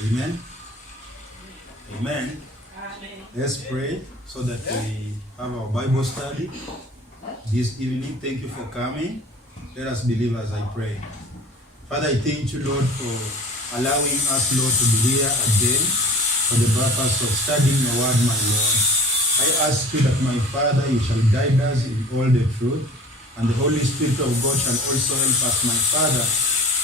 Amen. Amen. Let's pray so that we have our Bible study this evening. Thank you for coming. Let us believe as I pray. Father, I thank you, Lord, for allowing us, Lord, to be here again for the purpose of studying your word, my Lord. I ask you that, my Father, you shall guide us in all the truth, and the Holy Spirit of God shall also help us, my Father,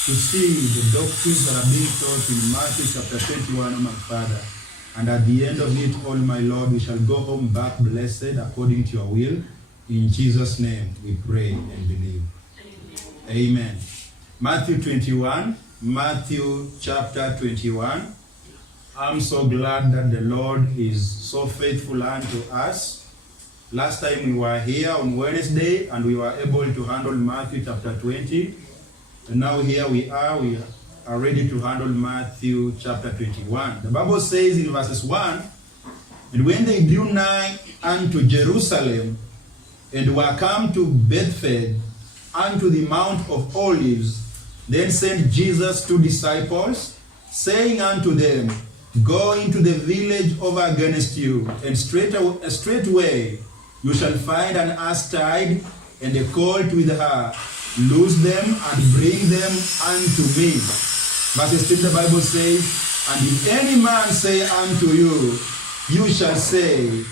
to see the doctrines that are being taught in Matthew chapter 21, my Father. And at the end of it all, my Lord, we shall go home back blessed according to your will. In Jesus' name we pray and believe. Amen. Matthew 21. Matthew chapter 21. I'm so glad that the Lord is so faithful unto us. Last time we were here on Wednesday and we were able to handle Matthew chapter 20. And now here we are ready to handle Matthew chapter 21. The Bible says in verses 1, and when they drew nigh unto Jerusalem, and were come to Bethphage, unto the Mount of Olives, then sent Jesus 2 disciples, saying unto them, Go into the village over against you, and straightway you shall find an ass tied, and a colt with her. Loose them and bring them unto me. Verse 3, the Bible says, And if any man say unto you, you shall say,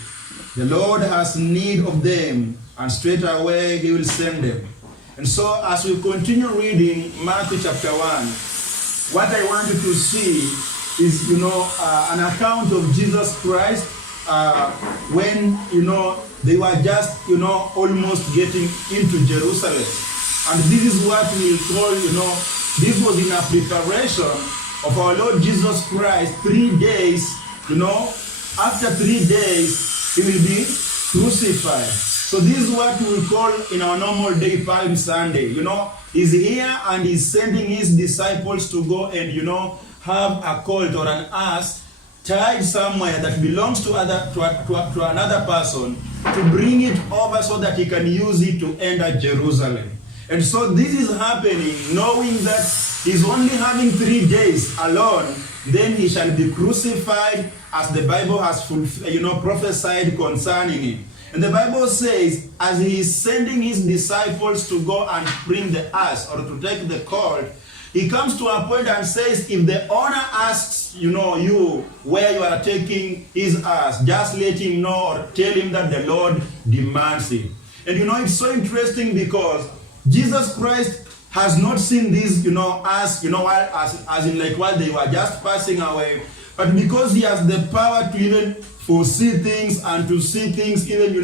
The Lord has need of them, and straightway he will send them. And so as we continue reading Matthew chapter 1, what I want you to see is, an account of Jesus Christ when, they were just, almost getting into Jerusalem. And this is what we call, this was in a preparation of our Lord Jesus Christ. 3 days, after 3 days, he will be crucified. So this is what we will call in our normal day Palm Sunday. He's here and he's sending his disciples to go and, have a colt or an ass tied somewhere that belongs to another person, to bring it over so that he can use it to enter Jerusalem. And so this is happening, knowing that he's only having 3 days alone, then he shall be crucified, as the Bible has prophesied concerning him. And the Bible says, as he is sending his disciples to go and bring the ass or to take the colt, he comes to a point and says, if the owner asks, you where you are taking his ass, just let him know or tell him that the Lord demands it. And it's so interesting because Jesus Christ has not seen these, as while they were just passing away, but because he has the power to even foresee things and to see things even,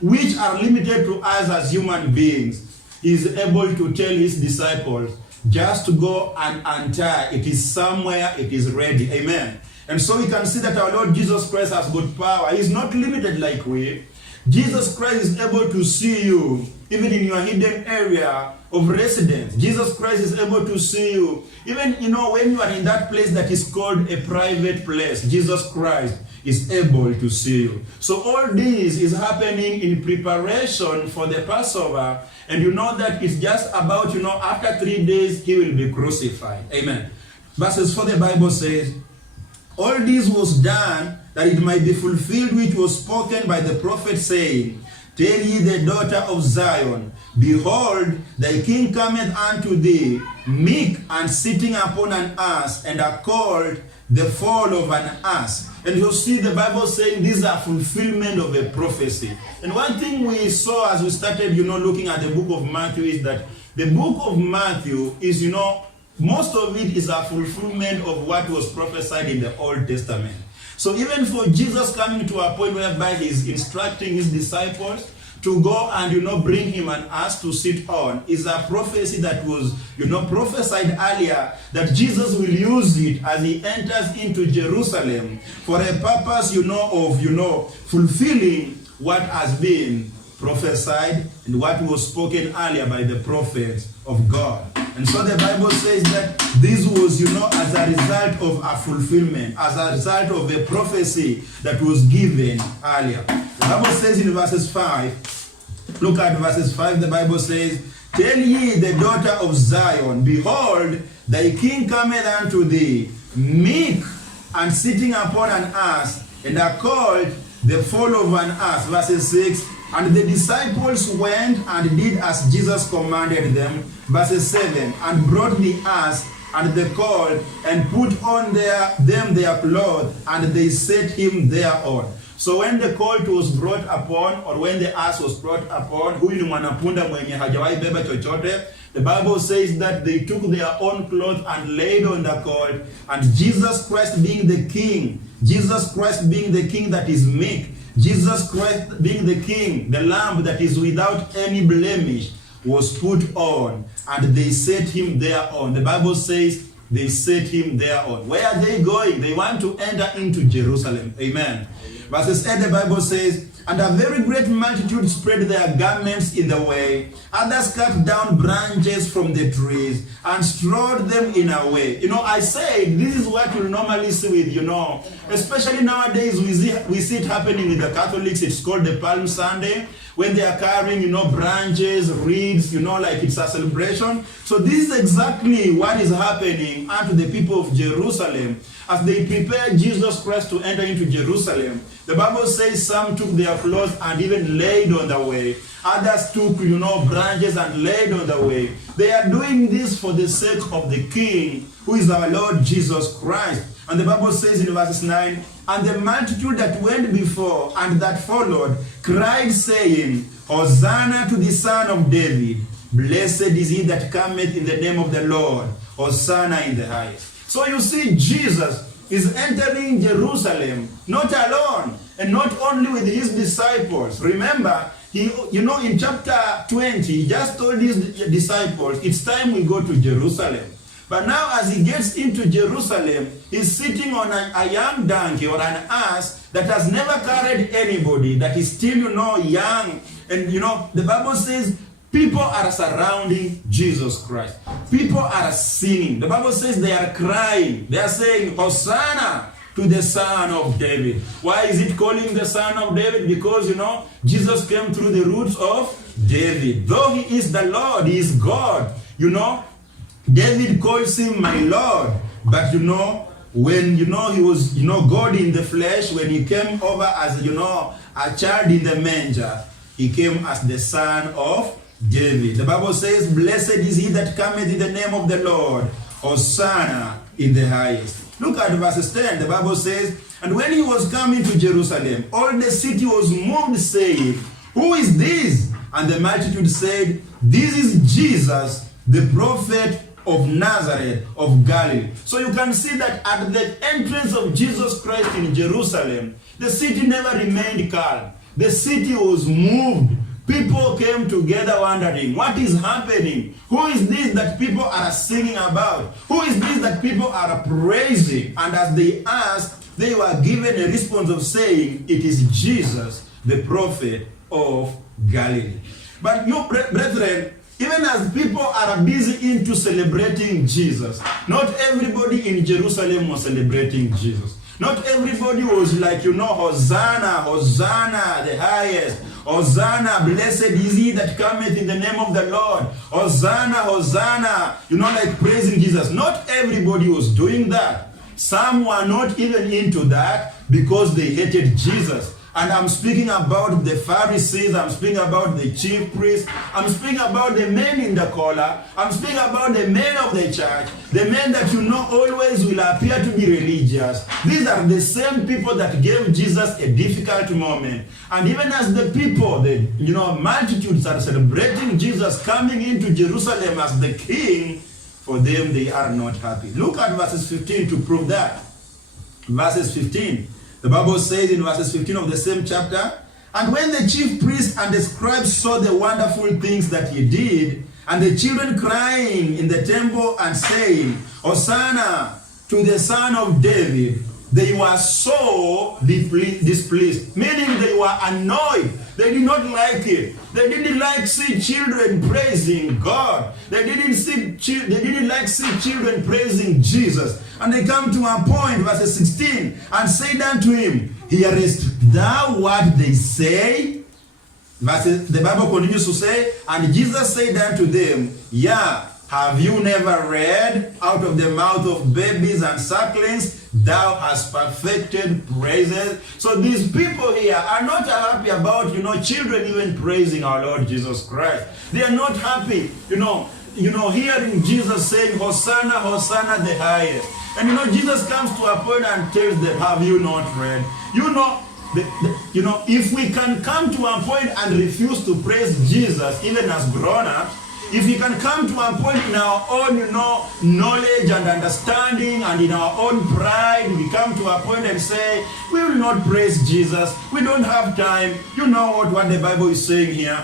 which are limited to us as human beings, he is able to tell his disciples just to go and untie. It is somewhere, it is ready. Amen. And so we can see that our Lord Jesus Christ has got power. He is not limited like we. Jesus Christ is able to see you even in your hidden area of residence. Jesus Christ is able to see you even, when you are in that place that is called a private place. Jesus Christ is able to see you. So all this is happening in preparation for the Passover, and you know that it's just about, after 3 days he will be crucified. Amen. Verses 4, the Bible says, All this was done that it might be fulfilled which was spoken by the prophet, saying, Tell ye the daughter of Zion, Behold, thy king cometh unto thee, meek and sitting upon an ass, and a colt, the foal of an ass. And you see the Bible saying these are fulfillment of a prophecy. And one thing we saw as we started, looking at the book of Matthew is that the book of Matthew is, most of it is a fulfillment of what was prophesied in the Old Testament. So even for Jesus coming to a point whereby he's instructing his disciples to go and, bring him an ass to sit on, is a prophecy that was, prophesied earlier, that Jesus will use it as he enters into Jerusalem for a purpose, of, fulfilling what has been prophesied and what was spoken earlier by the prophets of God. And so the Bible says that this was, as a result of a fulfillment, as a result of a prophecy that was given earlier. The Bible says in verses 5, look at verses 5, the Bible says, Tell ye the daughter of Zion, behold, thy king cometh unto thee, meek and sitting upon an ass, and are called the foal of an ass. Verses 6. And the disciples went and did as Jesus commanded them. Verses 7. And brought the ass and the colt, and put on them their clothes, and they set him thereon. So when the colt was brought upon, or when the ass was brought upon, huyu ni mwanapunda mwenye hajawahi beba chochote, the Bible says that they took their own clothes and laid on the colt, and Jesus Christ being the king, Jesus Christ being the king that is meek, Jesus Christ being the king, the lamb that is without any blemish, was put on, and they set him thereon. The Bible says they set him thereon. Where are they going? They want to enter into Jerusalem. Amen. Verses 8, the Bible says, and a very great multitude spread their garments in the way. Others cut down branches from the trees and strewed them in a way. I say this is what you normally see with, especially nowadays we see it happening with the Catholics. It's called the Palm Sunday, when they are carrying, branches, reeds, like it's a celebration. So this is exactly what is happening unto the people of Jerusalem as they prepare Jesus Christ to enter into Jerusalem. The Bible says some took their clothes and even laid on the way. Others took, branches and laid on the way. They are doing this for the sake of the King, who is our Lord Jesus Christ. And the Bible says in verses 9, and the multitude that went before and that followed cried, saying, Hosanna to the Son of David. Blessed is he that cometh in the name of the Lord. Hosanna in the highest. So you see, Jesus is entering Jerusalem, not alone, and not only with his disciples. Remember, he, in chapter 20, he just told his disciples, it's time we go to Jerusalem. But now as he gets into Jerusalem, he's sitting on a young donkey or an ass that has never carried anybody, that is still, young. And, the Bible says people are surrounding Jesus Christ. People are singing. The Bible says they are crying. They are saying, Hosanna to the Son of David. Why is it calling the Son of David? Because, Jesus came through the roots of David. Though he is the Lord, he is God, David calls him my Lord, but when he was God in the flesh, when he came over as a child in the manger, he came as the Son of David. The Bible says, blessed is he that cometh in the name of the Lord, Hosanna in the highest. Look at verses 10. The Bible says, and when he was coming to Jerusalem, all the city was moved, saying, who is this? And the multitude said, this is Jesus, the prophet of Nazareth of Galilee. So you can see that at the entrance of Jesus Christ in Jerusalem, the city never remained calm. The city was moved. People came together wondering, what is happening? Who is this that people are singing about? Who is this that people are praising? And as they asked, they were given a response of saying, it is Jesus, the prophet of Galilee. But you, brethren, even as people are busy into celebrating Jesus, not everybody in Jerusalem was celebrating Jesus. Not everybody was like, Hosanna, Hosanna, the highest. Hosanna, blessed is he that cometh in the name of the Lord. Hosanna, Hosanna, like praising Jesus. Not everybody was doing that. Some were not even into that because they hated Jesus. And I'm speaking about the Pharisees, I'm speaking about the chief priests, I'm speaking about the men in the collar, I'm speaking about the men of the church, the men that always will appear to be religious. These are the same people that gave Jesus a difficult moment. And even as the people, the multitudes are celebrating Jesus coming into Jerusalem as the king, for them they are not happy. Look at verses 15 to prove that. Verses 15. The Bible says in verses 15 of the same chapter, and when the chief priests and the scribes saw the wonderful things that he did, and the children crying in the temple and saying, Hosanna to the Son of David, they were so displeased, meaning they were annoyed. They did not like it. They didn't like see children praising God. They didn't like see children praising Jesus. And they come to a point, verse 16, and said unto him, hearest thou what they say? But the Bible continues to say, and Jesus said unto them, yeah, have you never read, out of the mouth of babies and sucklings, thou hast perfected praises? So these people here are not happy about, children even praising our Lord Jesus Christ. They are not happy, hearing Jesus saying, Hosanna, Hosanna the highest. And Jesus comes to a point and tells them, have you not read? If we can come to a point and refuse to praise Jesus, even as grown-ups, if we can come to a point in our own, knowledge and understanding and in our own pride, we come to a point and say, we will not praise Jesus. We don't have time. You know what the Bible is saying here?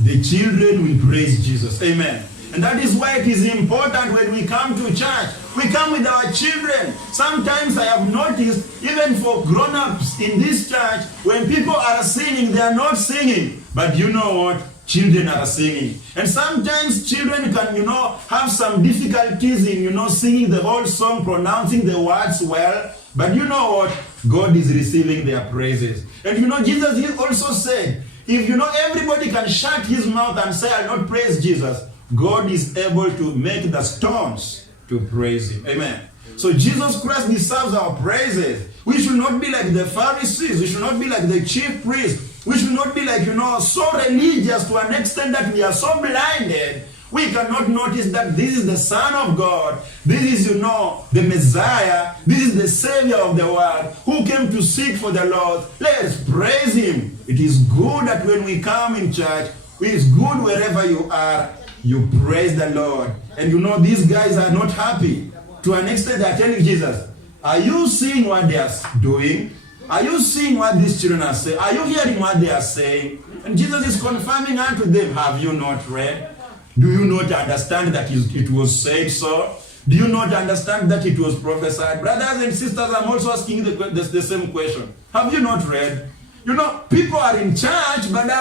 The children will praise Jesus. Amen. And that is why it is important when we come to church. We come with our children. Sometimes I have noticed, even for grown-ups in this church, when people are singing, they are not singing. But you know what? Children are singing. And sometimes children can, have some difficulties in, singing the whole song, pronouncing the words well. But you know what? God is receiving their praises. And Jesus also said, if everybody can shut his mouth and say, I'll not praise Jesus, God is able to make the stones to praise him. Amen. So Jesus Christ deserves our praises. We should not be like the Pharisees. We should not be like the chief priests. We should not be like, so religious to an extent that we are so blinded. We cannot notice that this is the Son of God. This is, the Messiah. This is the Savior of the world who came to seek for the Lord. Let's praise him. It is good that when we come in church, it is good wherever you are, you praise the Lord. And these guys are not happy. To an extent, they are telling Jesus, are you seeing what they are doing? Are you seeing what these children are saying? Are you hearing what they are saying? And Jesus is confirming unto them, have you not read? Do you not understand that it was said so? Do you not understand that it was prophesied? Brothers and sisters, I'm also asking the same question. Have you not read? People are in church, but they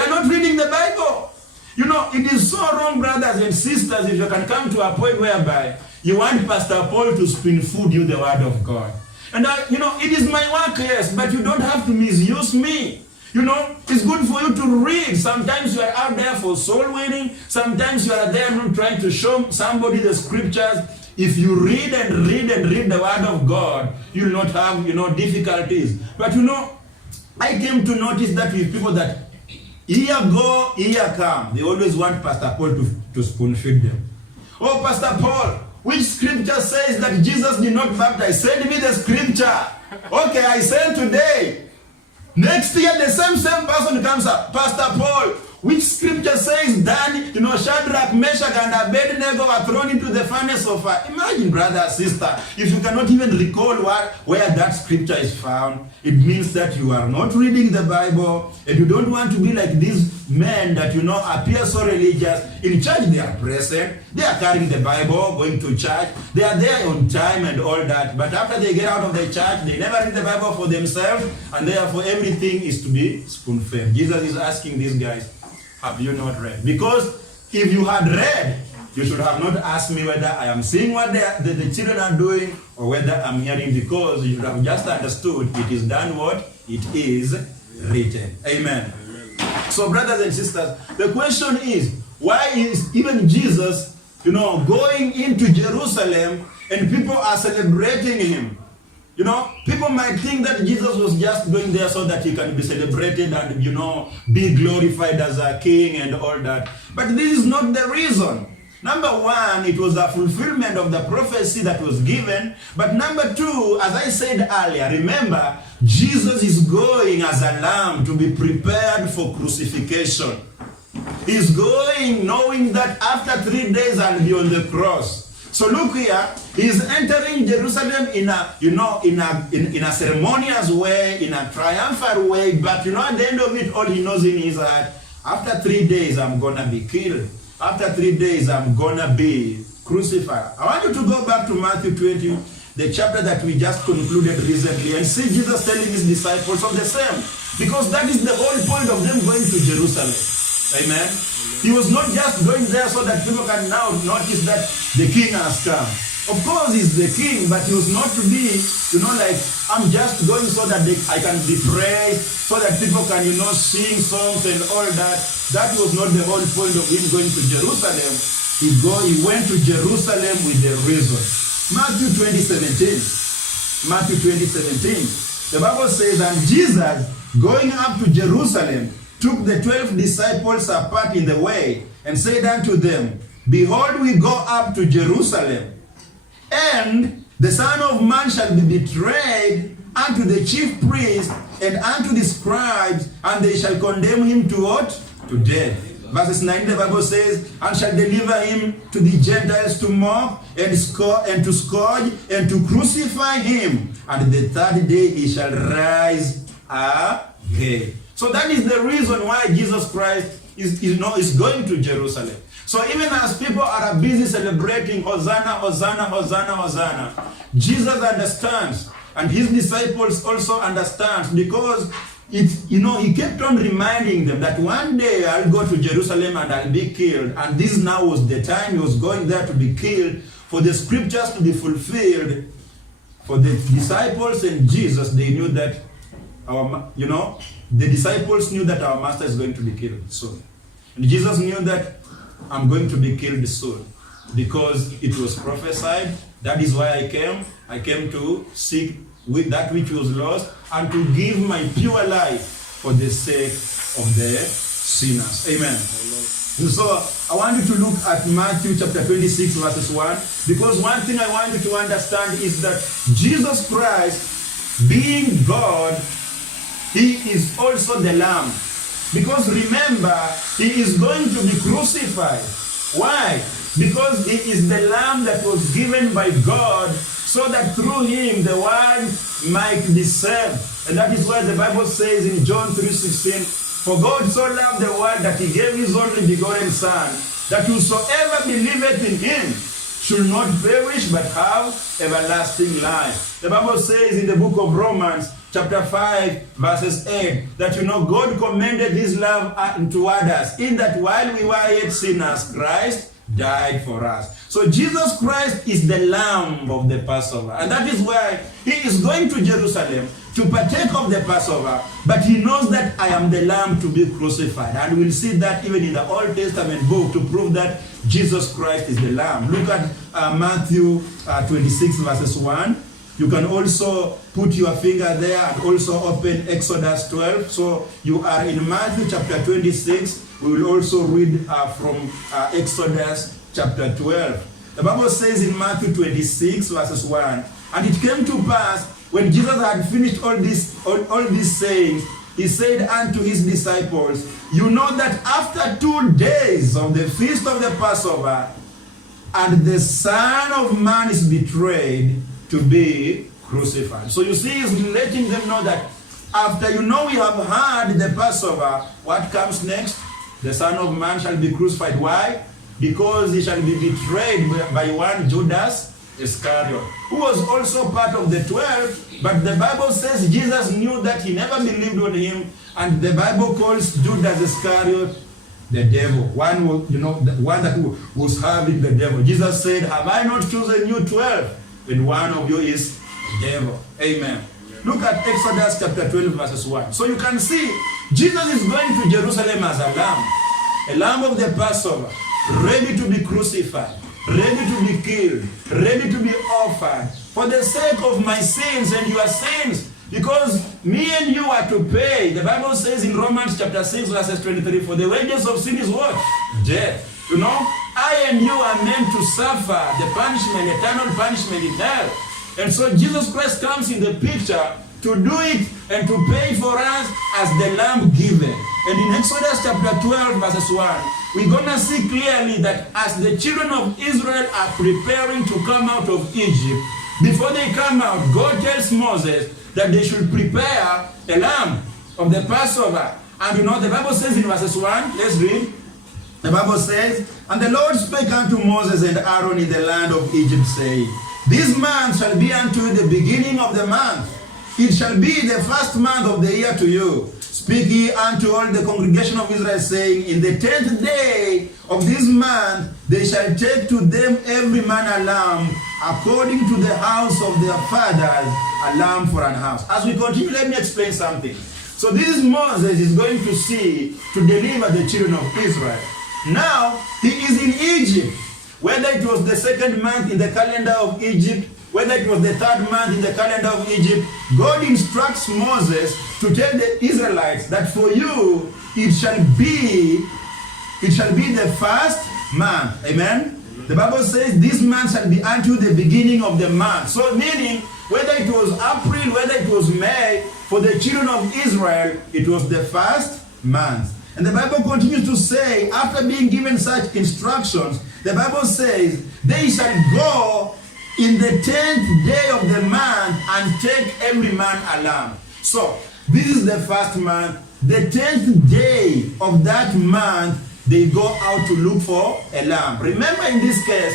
are not reading the Bible. It is so wrong, brothers and sisters, if you can come to a point whereby you want Pastor Paul to spoon food you the word of God. And it is my work, yes, but you don't have to misuse me. It's good for you to read. Sometimes you are out there for soul winning. Sometimes you are there trying to show somebody the scriptures. If you read and read and read the word of God, you will not have, difficulties. But I came to notice that with people that here go, here come, they always want Pastor Paul to spoon feed them. Oh, Pastor Paul, which scripture says that Jesus did not baptize? Send me the scripture. Okay, I send today. Next year, the same person comes up. Pastor Paul, which scripture says that, Shadrach, Meshach, and Abednego were thrown into the furnace of fire? Imagine, brother, sister, if you cannot even recall where that scripture is found, it means that you are not reading the Bible, and you don't want to be like these men that, appear so religious. In church, they are present, they are carrying the Bible, going to church, they are there on time and all that, but after they get out of the church, they never read the Bible for themselves, and therefore everything is to be spoon-fed. Jesus is asking these guys, have you not read? Because if you had read, you should have not asked me whether I am seeing what the children are doing or whether I'm hearing, because you should have just understood it is done what? It is written. Amen. So brothers and sisters, the question is, why is even Jesus, going into Jerusalem and people are celebrating him? People might think that Jesus was just going there so that he can be celebrated and, be glorified as a king and all that. But this is not the reason. Number one, it was a fulfillment of the prophecy that was given. But number two, as I said earlier, remember, Jesus is going as a lamb to be prepared for crucifixion. He's going knowing that after 3 days I'll be on the cross. So look here, he's entering Jerusalem in a ceremonious way, in a triumphal way, but at the end of it, all he knows in his heart, after 3 days I'm gonna be killed. After 3 days I'm gonna be crucified. I want you to go back to Matthew 20, the chapter that we just concluded recently, and see Jesus telling his disciples of the same. Because that is the whole point of them going to Jerusalem. Amen. He was not just going there so that people can now notice that the king has come. Of course, he's the king, but he was not to be, like, I'm just going so that I can be praised, so that people can, sing songs and all that. That was not the whole point of him going to Jerusalem. He went to Jerusalem with a reason. Matthew 20:17. Matthew 20:17. The Bible says, and Jesus, going up to Jerusalem, took the 12 disciples apart in the way, and said unto them, Behold, we go up to Jerusalem, and the Son of Man shall be betrayed unto the chief priests and unto the scribes, and they shall condemn him to what? To death. Verses 9, the Bible says, and shall deliver him to the Gentiles to mock and to scourge and to crucify him. And the third day he shall rise again. So that is the reason why Jesus Christ is going to Jerusalem. So even as people are busy celebrating Hosanna, Hosanna, Hosanna, Hosanna, Jesus understands, and his disciples also understand, because he kept on reminding them that one day I'll go to Jerusalem and I'll be killed. And this now was the time he was going there to be killed, for the scriptures to be fulfilled. For the disciples and Jesus, they knew that the disciples knew that our master is going to be killed soon. And Jesus knew that I'm going to be killed soon, because it was prophesied. That is why I came. I came to seek with that which was lost, and to give my pure life for the sake of the sinners. Amen. And so I want you to look at Matthew chapter 26 verses 1, because one thing I want you to understand is that Jesus Christ, being God, he is also the Lamb. Because remember, he is going to be crucified. Why? Because he is the Lamb that was given by God, so that through him the world might be saved. And that is why the Bible says in John 3:16, For God so loved the world that he gave his only begotten Son, that whosoever believeth in him should not perish but have everlasting life. The Bible says in the book of Romans, chapter 5, verses 8, that God commended his love toward us, in that while we were yet sinners, Christ died for us. So Jesus Christ is the Lamb of the Passover. And that is why he is going to Jerusalem to partake of the Passover. But he knows that I am the Lamb to be crucified. And we'll see that even in the Old Testament book to prove that Jesus Christ is the Lamb. Look at Matthew 26 verses 1. You can also put your finger there and also open Exodus 12. So you are in Matthew chapter 26. We will also read from Exodus chapter 12. The Bible says in Matthew 26 verses 1, and it came to pass, when Jesus had finished all these sayings, he said unto his disciples, You know that after 2 days of the feast of the Passover, and the Son of Man is betrayed to be crucified. So you see, he's letting them know that after we have had the Passover, what comes next? The Son of Man shall be crucified. Why? Because he shall be betrayed by one Judas Iscariot, who was also part of the 12, but the Bible says Jesus knew that he never believed on him, and the Bible calls Judas Iscariot the devil, the one that was having the devil. Jesus said, Have I not chosen you 12? And one of you is the devil. Amen. Look at Exodus chapter 12 verses 1. So you can see, Jesus is going to Jerusalem as a lamb of the Passover, ready to be crucified, ready to be killed, ready to be offered for the sake of my sins and your sins. Because me and you are to pay. The Bible says in Romans chapter 6 verses 23, For the wages of sin is what? Death. I and you are meant to suffer the punishment, eternal punishment in hell. And so Jesus Christ comes in the picture to do it and to pay for us as the lamb given. And in Exodus chapter 12 verses 1, we're going to see clearly that as the children of Israel are preparing to come out of Egypt, before they come out, God tells Moses that they should prepare a lamb of the Passover. And the Bible says in verses 1, let's read. The Bible says, And the Lord spake unto Moses and Aaron in the land of Egypt, saying, This month shall be unto you the beginning of the month. It shall be the first month of the year to you. Speak ye unto all the congregation of Israel, saying, In the 10th day of this month they shall take to them every man a lamb, according to the house of their fathers, a lamb for an house. As we continue, let me explain something. So this is Moses is going to see to deliver the children of Israel. Now, he is in Egypt. Whether it was the second month in the calendar of Egypt, whether it was the third month in the calendar of Egypt, God instructs Moses to tell the Israelites that for you, it shall be the first month. Amen? The Bible says this month shall be unto the beginning of the month. So meaning, whether it was April, whether it was May, for the children of Israel, it was the first month. And the Bible continues to say, after being given such instructions, the Bible says, they shall go in the 10th day of the month and take every man a lamb. So, this is the first month. The 10th day of that month, they go out to look for a lamb. Remember, in this case,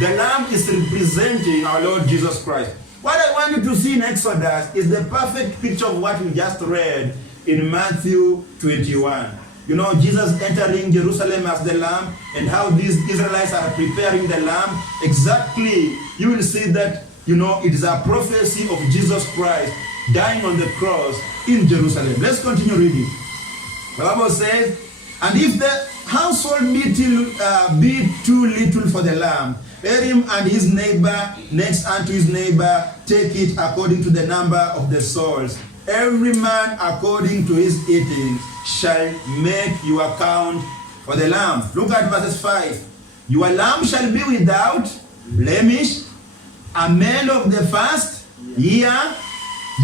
the lamb is representing our Lord Jesus Christ. What I want you to see in Exodus is the perfect picture of what we just read in Matthew 21. You know, Jesus entering Jerusalem as the lamb, and how these Israelites are preparing the lamb. Exactly, you will see that, you know, it is a prophecy of Jesus Christ dying on the cross in Jerusalem. Let's continue reading. The Bible says, and if the household be too little for the lamb, let him and his neighbor next unto his neighbor take it according to the number of the souls. Every man according to his eating shall make you account for the lamb. Look at verses 5. Your lamb shall be without blemish, a male of the first year.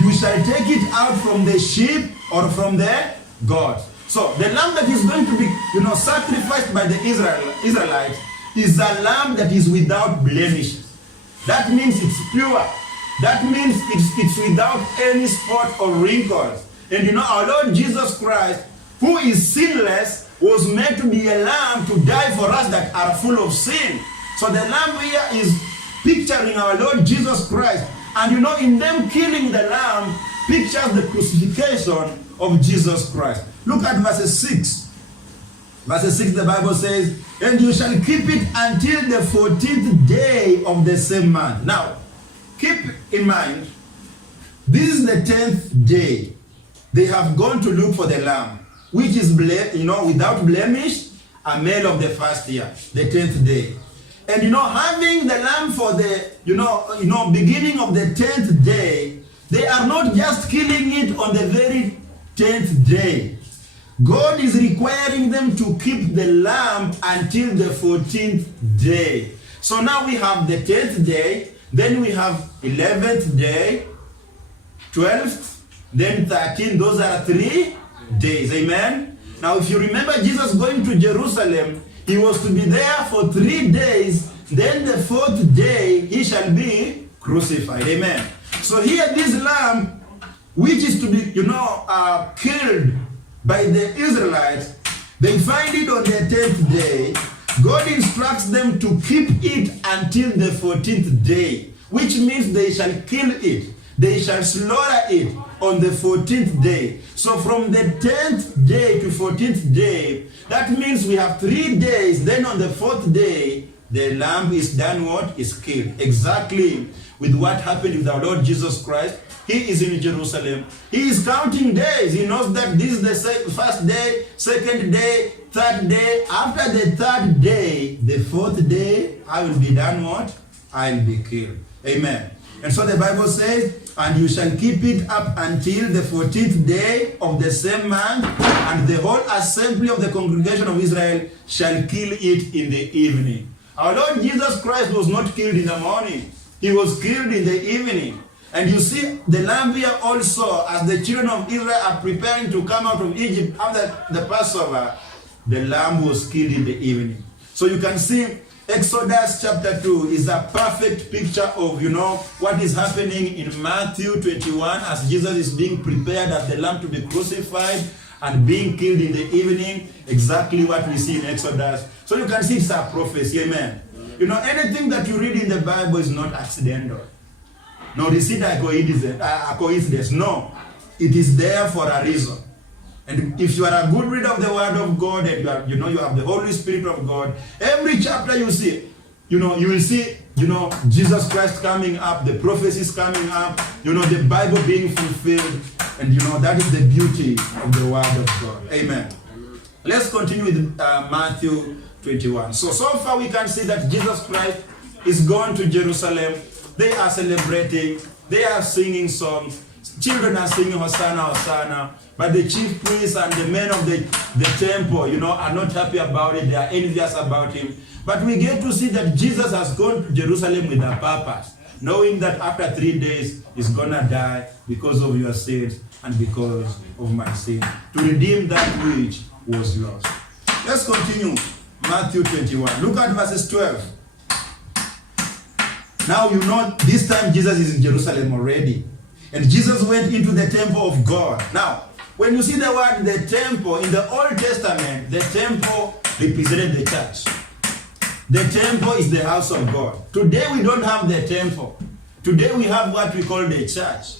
You shall take it out from the sheep or from the goat. So the lamb that is going to be, you know, sacrificed by the Israelites is a lamb that is without blemish. That means it's pure. That means it's without any spot or wrinkles. And you know, our Lord Jesus Christ, who is sinless, was meant to be a lamb to die for us that are full of sin. So the lamb here is picturing our Lord Jesus Christ. And you know, in them killing the lamb, pictures the crucifixion of Jesus Christ. Look at verse 6. Verse 6, the Bible says, and you shall keep it until the 14th day of the same month. Now, keep in mind, this is the 10th day. They have gone to look for the lamb, which is, without blemish, a male of the first year, the 10th day. And you know, having the lamb for the, beginning of the 10th day, they are not just killing it on the very 10th day. God is requiring them to keep the lamb until the 14th day. So now we have the 10th day, then we have 11th day, 12th, then 13th. Those are 3 days. Amen? Now if you remember Jesus going to Jerusalem, he was to be there for 3 days. Then the 4th day, he shall be crucified. Amen? So here this lamb, which is to be, killed by the Israelites, they find it on the 10th day. God instructs them to keep it until the 14th day, which means they shall kill it. They shall slaughter it on the 14th day. So from the 10th day to 14th day, that means we have 3 days. Then on the 4th day, the lamb is done what? Is killed. Exactly with what happened with our Lord Jesus Christ. He is in Jerusalem. He is counting days. He knows that this is the first day, second day, third day. After the third day, the 4th day, I will be done what? I will be killed. Amen. And so the Bible says, and you shall keep it up until the 14th day of the same month, and the whole assembly of the congregation of Israel shall kill it in the evening. Our Lord Jesus Christ was not killed in the morning. He was killed in the evening. And you see the lamb here also, as the children of Israel are preparing to come out of Egypt after the Passover, the lamb was killed in the evening. So you can see Exodus chapter 2 is a perfect picture of, what is happening in Matthew 21 as Jesus is being prepared as the lamb to be crucified and being killed in the evening. Exactly what we see in Exodus. So you can see it's a prophecy. Amen. Anything that you read in the Bible is not accidental. Nor is it a coincidence. No. It is there for a reason. And if you are a good reader of the Word of God, and you have the Holy Spirit of God, every chapter you see, you will see Jesus Christ coming up, the prophecies coming up, the Bible being fulfilled. And that is the beauty of the Word of God. Amen. Let's continue with Matthew 21. So far we can see that Jesus Christ is going to Jerusalem. They are celebrating. They are singing songs. Children are singing Hosanna, Hosanna. But the chief priests and the men of the temple, are not happy about it. They are envious about him. But we get to see that Jesus has gone to Jerusalem with a purpose, knowing that after 3 days he's going to die because of your sins and because of my sin, to redeem that which was lost. Let's continue. Matthew 21. Look at verses 12. Now this time Jesus is in Jerusalem already. And Jesus went into the temple of God. Now, when you see the word the temple, in the Old Testament, the temple represented the church. The temple is the house of God. Today we don't have the temple. Today we have what we call the church.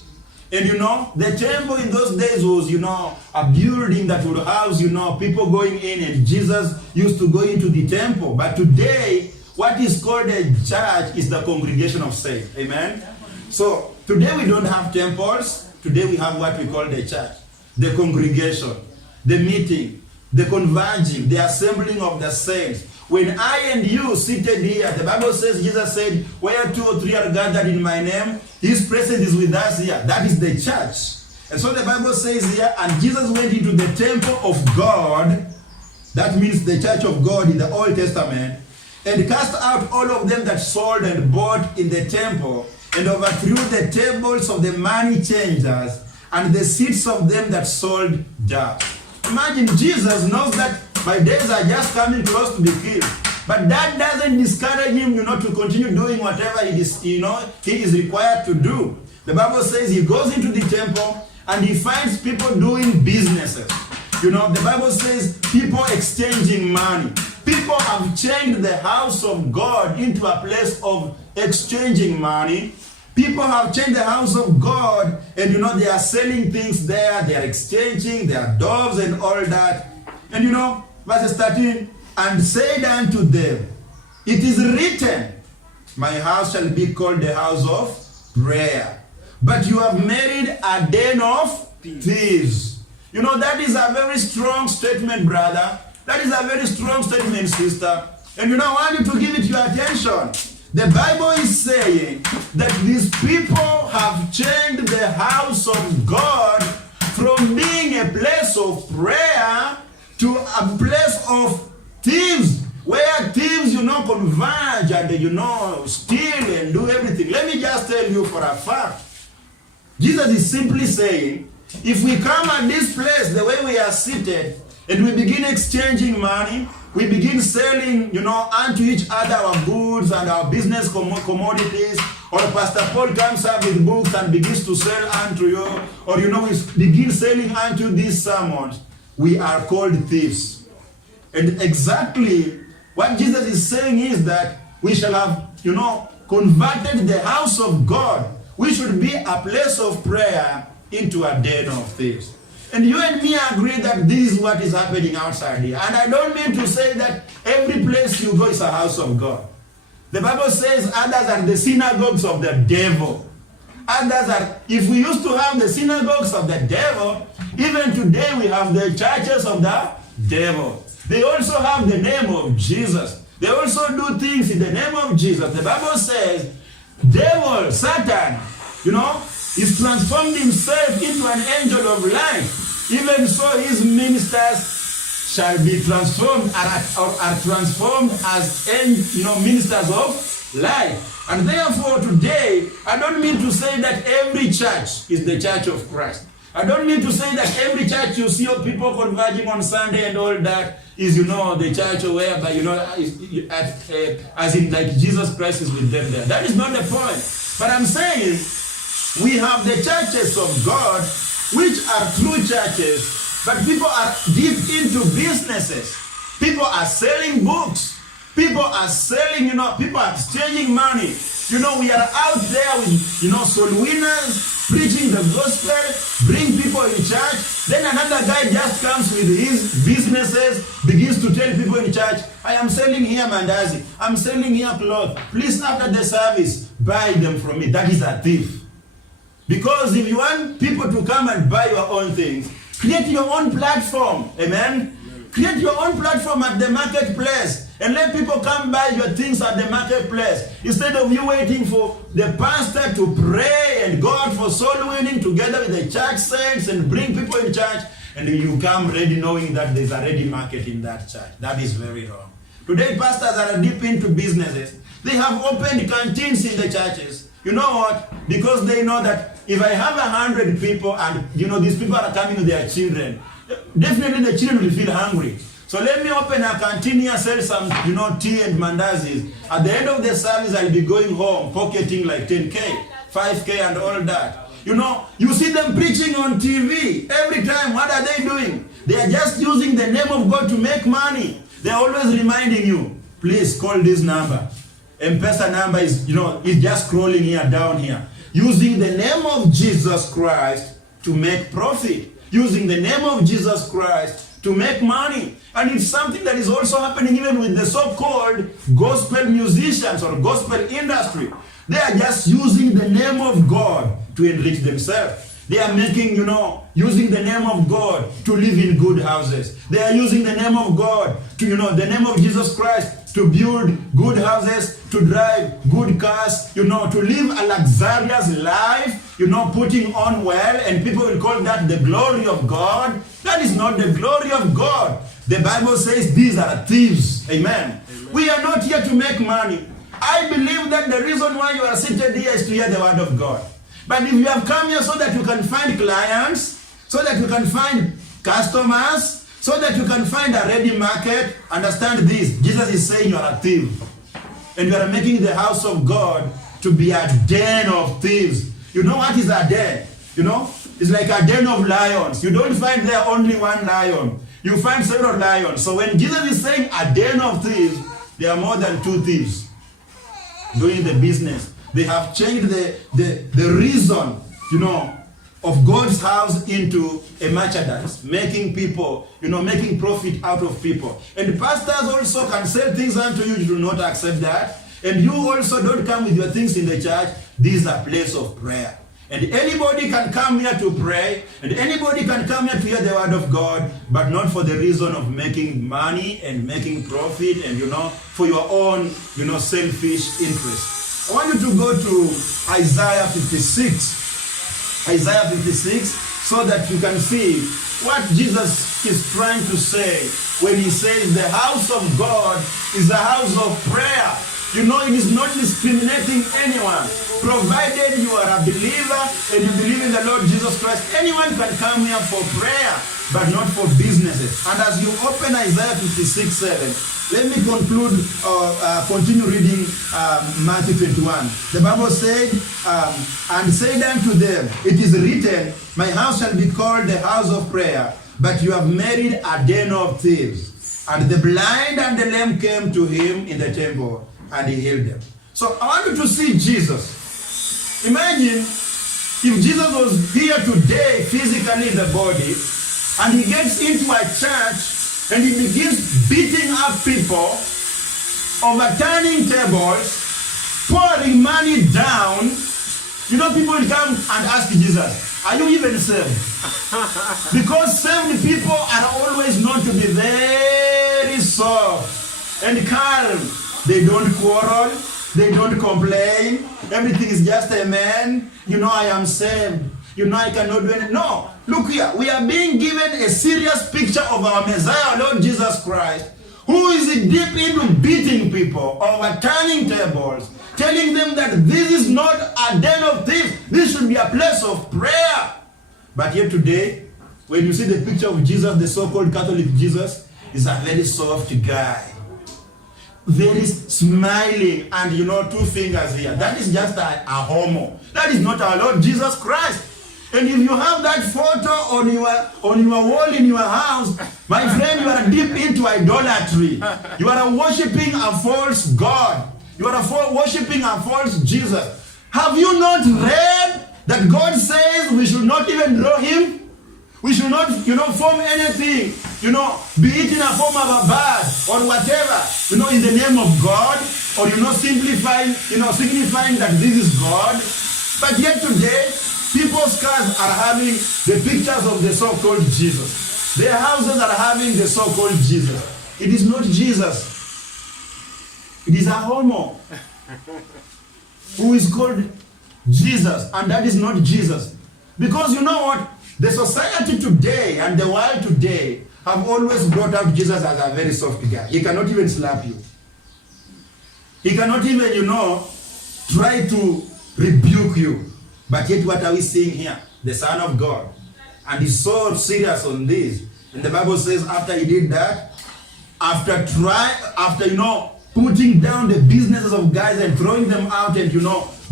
And the temple in those days was, a building that would house, people going in, and Jesus used to go into the temple. But today, what is called a church is the congregation of saints. Amen? So, today we don't have temples. Today we have what we call the church. The congregation, the meeting, the converging, the assembling of the saints. When I and you seated here, the Bible says, Jesus said, where 2 or 3 are gathered in my name, his presence is with us here. That is the church. And so the Bible says here, and Jesus went into the temple of God, that means the church of God in the Old Testament, and cast out all of them that sold and bought in the temple, and overthrew the tables of the money changers, and the seats of them that sold doves. Imagine, Jesus knows that my days are just coming close to be killed. But that doesn't discourage him, to continue doing whatever he is required to do. The Bible says he goes into the temple and he finds people doing businesses. The Bible says people exchanging money. People have changed the house of God into a place of exchanging money. People have changed the house of God, and they are selling things there, they are exchanging, they are doves and all that. And verse 13, and said unto them, it is written, my house shall be called the house of prayer, but you have made it a den of thieves. That is a very strong statement, brother. That is a very strong statement, sister. And I want you to give it your attention. The Bible is saying that these people have changed the house of God from being a place of prayer to a place of thieves, where thieves, converge and, steal and do everything. Let me just tell you for a fact. Jesus is simply saying, if we come at this place the way we are seated, and we begin exchanging money, we begin selling, unto each other our goods and our business commodities, or Pastor Paul comes up with books and begins to sell unto you, or, we begin selling unto these sermons, we are called thieves. And exactly what Jesus is saying is that we shall have, converted the house of God. We should be a place of prayer into a den of thieves. And you and me agree that this is what is happening outside here. And I don't mean to say that every place you go is a house of God. The Bible says others are the synagogues of the devil. Others are, if we used to have the synagogues of the devil, even today we have the churches of the devil. They also have the name of Jesus. They also do things in the name of Jesus. The Bible says, devil, Satan, he's transformed himself into an angel of light. Even so, his ministers shall be transformed, are transformed as ministers of light. And therefore, today, I don't mean to say that every church is the church of Christ. I don't mean to say that every church you see people converging on Sunday and all that is, the church whereby, as in like Jesus Christ is with them there. That is not the point. But I'm saying we have the churches of God, which are true churches, but people are deep into businesses. People are selling books. People are selling, people are exchanging money. We are out there with, soul winners. preaching the gospel, bring people in church. Then another guy just comes with his businesses, begins to tell people in church, I am selling here mandazi, I'm selling here clothes. Please, after the service, buy them from me. That is a thief. Because if you want people to come and buy your own things, create your own platform. Amen? Create your own platform at the marketplace and let people come buy your things at the marketplace. Instead of you waiting for the pastor to pray and God for soul winning together with the church saints and bring people in church, and you come ready knowing that there's a ready market in that church. That is very wrong. Today, pastors are deep into businesses. They have opened canteens in the churches. You know what? Because they know that if I have 100 people and these people are coming with their children, definitely the children will feel hungry. So let me open a canteen here, sell some, tea and mandazis. At the end of the service, I'll be going home, pocketing like 10K, 5K and all that. You see them preaching on TV every time. What are they doing? They are just using the name of God to make money. They're always reminding you, please call this number. M-Pesa number is, is just scrolling here, down here. Using the name of Jesus Christ to make profit. Using the name of Jesus Christ to make money. And it's something that is also happening even with the so-called gospel musicians or gospel industry. They are just using the name of God to enrich themselves. They are making, using the name of God to live in good houses. They are using the name of God to, the name of Jesus Christ to build good houses, to drive good cars, to live a luxurious life, putting on well, and people will call that the glory of God. That is not the glory of God. The Bible says these are thieves. Amen. We are not here to make money. I believe that the reason why you are seated here is to hear the word of God. But if you have come here so that you can find clients, so that you can find customers, so that you can find a ready market, understand this. Jesus is saying you are a thief. And you are making the house of God to be a den of thieves. You know what is a den? It's like a den of lions. You don't find there only one lion. You find several lions. So when Jesus is saying a den of thieves, there are more than two thieves doing the business. They have changed the reason, of God's house into a merchandise, making people, making profit out of people. And pastors also can sell things unto you. You do not accept that. And you also don't come with your things in the church. This is a place of prayer. And anybody can come here to pray, and anybody can come here to hear the word of God, but not for the reason of making money and making profit and, for your own, selfish interest. I want you to go to Isaiah 56. Isaiah 56, so that you can see what Jesus is trying to say when he says the house of God is a house of prayer. It is not discriminating anyone. Provided you are a believer and you believe in the Lord Jesus Christ, anyone can come here for prayer, but not for businesses. And as you open Isaiah 56:7, let me continue reading Matthew 21. The Bible said, and said unto them, it is written, my house shall be called the house of prayer, but you have made it a den of thieves. And the blind and the lame came to him in the temple, and he healed them. So I want you to see Jesus. Imagine if Jesus was here today physically in the body, and he gets into a church and he begins beating up people, overturning tables, pouring money down. People will come and ask Jesus, are you even saved? Because saved people are always known to be very soft and calm. They don't quarrel. They don't complain. Everything is just amen. I am saved. I cannot do anything. No. Look here. We are being given a serious picture of our Messiah, Lord Jesus Christ, who is deep into beating people, overturning tables, telling them that this is not a den of thieves. This should be a place of prayer. But yet today, when you see the picture of Jesus, the so-called Catholic Jesus, is a very soft guy. Very smiling and two fingers here. That is just a homo. That is not our Lord Jesus Christ. And if you have that photo on your wall in your house, my friend, you are deep into idolatry. You are worshiping a false God. You are worshiping a false Jesus. Have you not read That God says we should not even draw him. We should not, form anything, be it in a form of a bird or whatever, in the name of God, or, signifying that this is God. But yet today, people's cars are having the pictures of the so-called Jesus. Their houses are having the so-called Jesus. It is not Jesus. It is a homo who is called Jesus, and that is not Jesus. Because you know what? The society today and the world today have always brought up Jesus as a very soft guy. He cannot even slap you. He cannot even, try to rebuke you. But yet what are we seeing here? The Son of God. And he's so serious on this. And the Bible says after he did that, after putting down the businesses of guys and throwing them out and,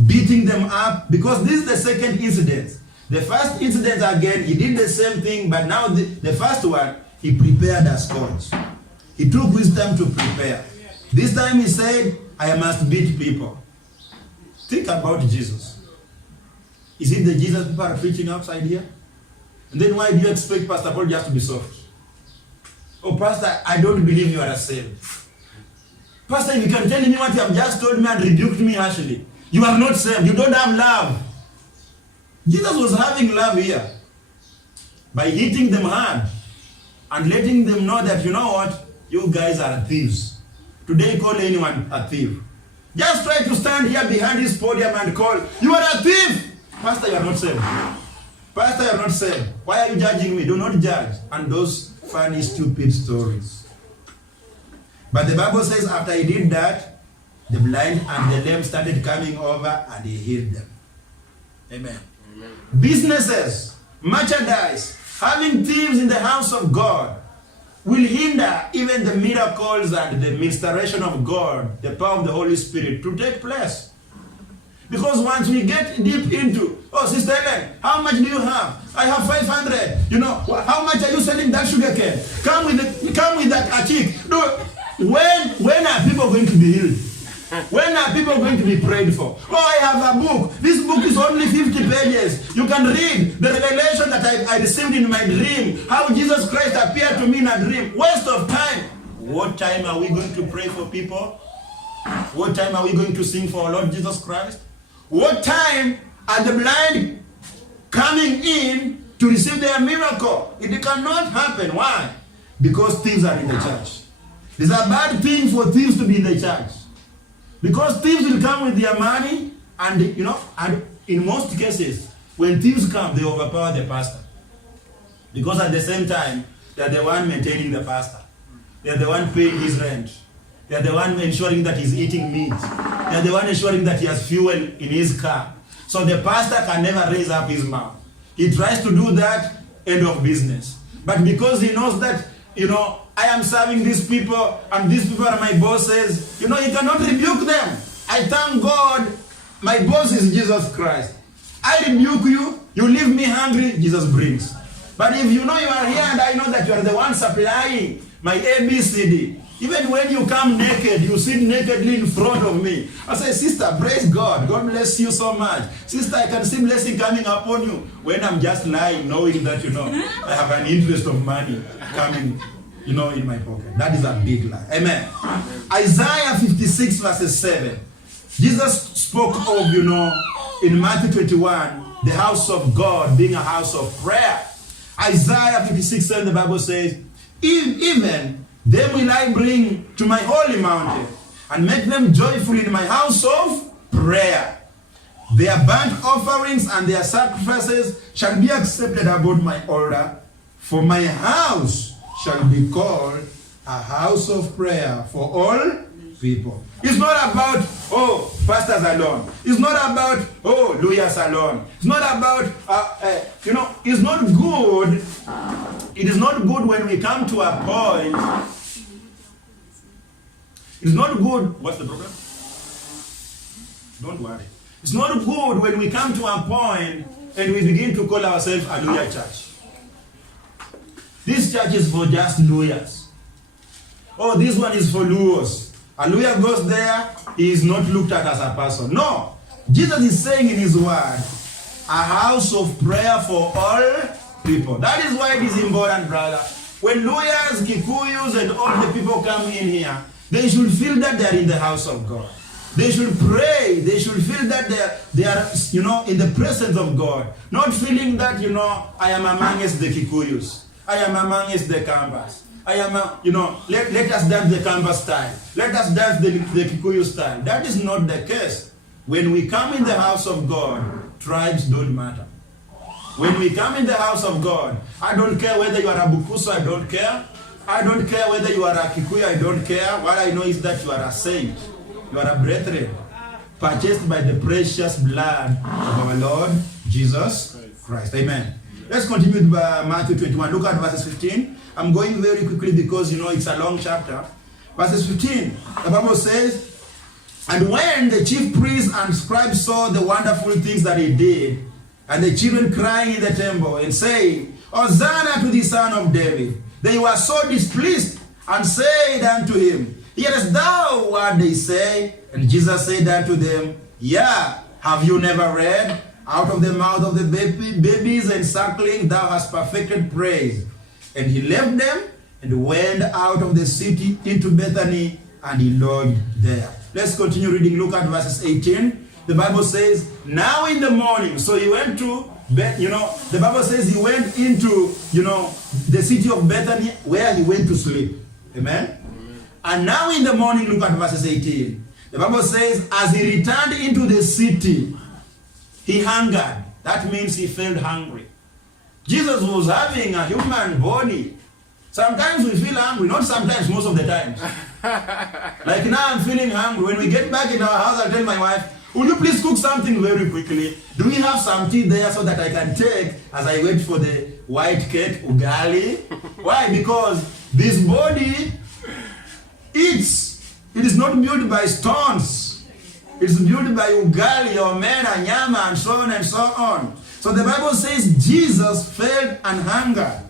beating them up, because this is the second incident. The first incident again, he did the same thing, but now the first one, he prepared a scourge. He took wisdom to prepare. This time he said, I must beat people. Think about Jesus. Is it the Jesus people are preaching outside here? And then why do you expect Pastor Paul just to be soft? Oh, Pastor, I don't believe you are saved. Pastor, if you can tell me what you have just told me and rebuked me harshly, you are not saved. You don't have love. Jesus was having love here by hitting them hard and letting them know that, you guys are thieves. Today, call anyone a thief. Just try to stand here behind this podium and call, you are a thief. Pastor, you are not saved. Pastor, you are not saved. Why are you judging me? Do not judge. And those funny, stupid stories. But the Bible says after he did that, the blind and the lame started coming over and he healed them. Amen. Amen. Businesses, merchandise, having thieves in the house of God will hinder even the miracles and the ministration of God, the power of the Holy Spirit to take place. Because once we get deep into, oh, Sister Ellen, how much do you have? I have 500. How much are you selling that sugar cane? Come with that achik. No, when are people going to be healed? When are people going to be prayed for? Oh, I have a book. This book is only 50 pages. You can read the revelation that I received in my dream. How Jesus Christ appeared to me in a dream. Waste of time. What time are we going to pray for people? What time are we going to sing for our Lord Jesus Christ? What time are the blind coming in to receive their miracle? It cannot happen. Why? Because thieves are in the church. It's a bad thing for thieves to be in the church. Because thieves will come with their money, and and in most cases, when thieves come, they overpower the pastor. Because at the same time, they are the one maintaining the pastor. They are the one paying his rent. They are the one ensuring that he's eating meat. They are the one ensuring that he has fuel in his car. So the pastor can never raise up his mouth. He tries to do that, end of business. But because he knows that, I am serving these people and these people are my bosses, he cannot rebuke them. I thank God my boss is Jesus Christ. I rebuke you, you leave me hungry, Jesus brings. But if you are here and I know that you are the one supplying my ABCD, even when you come naked, you sit nakedly in front of me. I say, sister, praise God. God bless you so much. Sister, I can see blessing coming upon you. When I'm just lying, knowing that, I have an interest of money coming, in my pocket. That is a big lie. Amen. Isaiah 56 verses 7. Jesus spoke of, in Matthew 21, the house of God being a house of prayer. Isaiah 56, 7, the Bible says, even them will I bring to my holy mountain and make them joyful in my house of prayer. Their burnt offerings and their sacrifices shall be accepted about my altar, for my house shall be called a house of prayer for all people. It's not about, pastors alone. It's not about, lawyers alone. It's not about, it's not good. It is not good when we come to a point. It's not good. What's the problem? Don't worry. It's not good when we come to a point and we begin to call ourselves a lawyer church. This church is for just lawyers. Oh, this one is for lawyers. A lawyer goes there, he is not looked at as a person. No. Jesus is saying in his word a house of prayer for all people. That is why it is important, brother. When lawyers, Kikuyus, and all the people come in here, they should feel that they are in the house of God. They should pray. They should feel that they are, in the presence of God. Not feeling that, I am amongst the Kikuyus. I am amongst the Kambas. I am, let us dance the Kamba style. Let us dance the Kikuyu style. That is not the case. When we come in the house of God, tribes don't matter. When we come in the house of God, I don't care whether you are a Bukusu, I don't care. I don't care whether you are a Kikuyu, I don't care. What I know is that you are a saint. You are a brethren, purchased by the precious blood of our Lord Jesus Christ. Amen. Let's continue with Matthew 21. Look at verses 15. I'm going very quickly because, it's a long chapter. Verses 15, the Bible says, and when the chief priests and scribes saw the wonderful things that he did, and the children crying in the temple and saying, Hosanna to the Son of David, they were so displeased and said unto him, Hearest thou what they say? And Jesus said unto them, Yeah, have you never read? Out of the mouth of the babies and suckling thou hast perfected praise. And he left them and went out of the city into Bethany, and he lodged there. Let's continue reading. Look at verses 18. The Bible says, now in the morning, so he went to, the Bible says he went into, the city of Bethany where he went to sleep. Amen? And now in the morning, look at verses 18. The Bible says, as he returned into the city, he hungered. That means he felt hungry. Jesus was having a human body. Sometimes we feel hungry, not sometimes, most of the times. Like now I'm feeling hungry. When we get back in our house, I'll tell my wife, would you please cook something very quickly? Do we have some tea there so that I can take as I wait for the white cake, ugali? Why? Because this body eats. It is not built by stones. It's built by ugali, omena, nyama, and so on and so on. So the Bible says Jesus felt an hunger.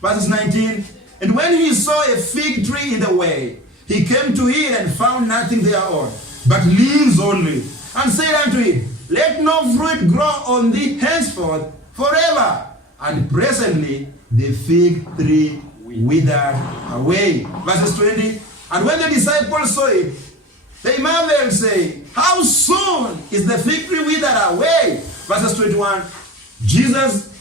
Verse 19, and when he saw a fig tree in the way, he came to it and found nothing thereon, but leaves only, and said unto it, let no fruit grow on thee henceforth forever. And presently the fig tree withered away. Verses 20, and when the disciples saw it, they marveled, saying, how soon is the fig tree withered away? Verses 21, Jesus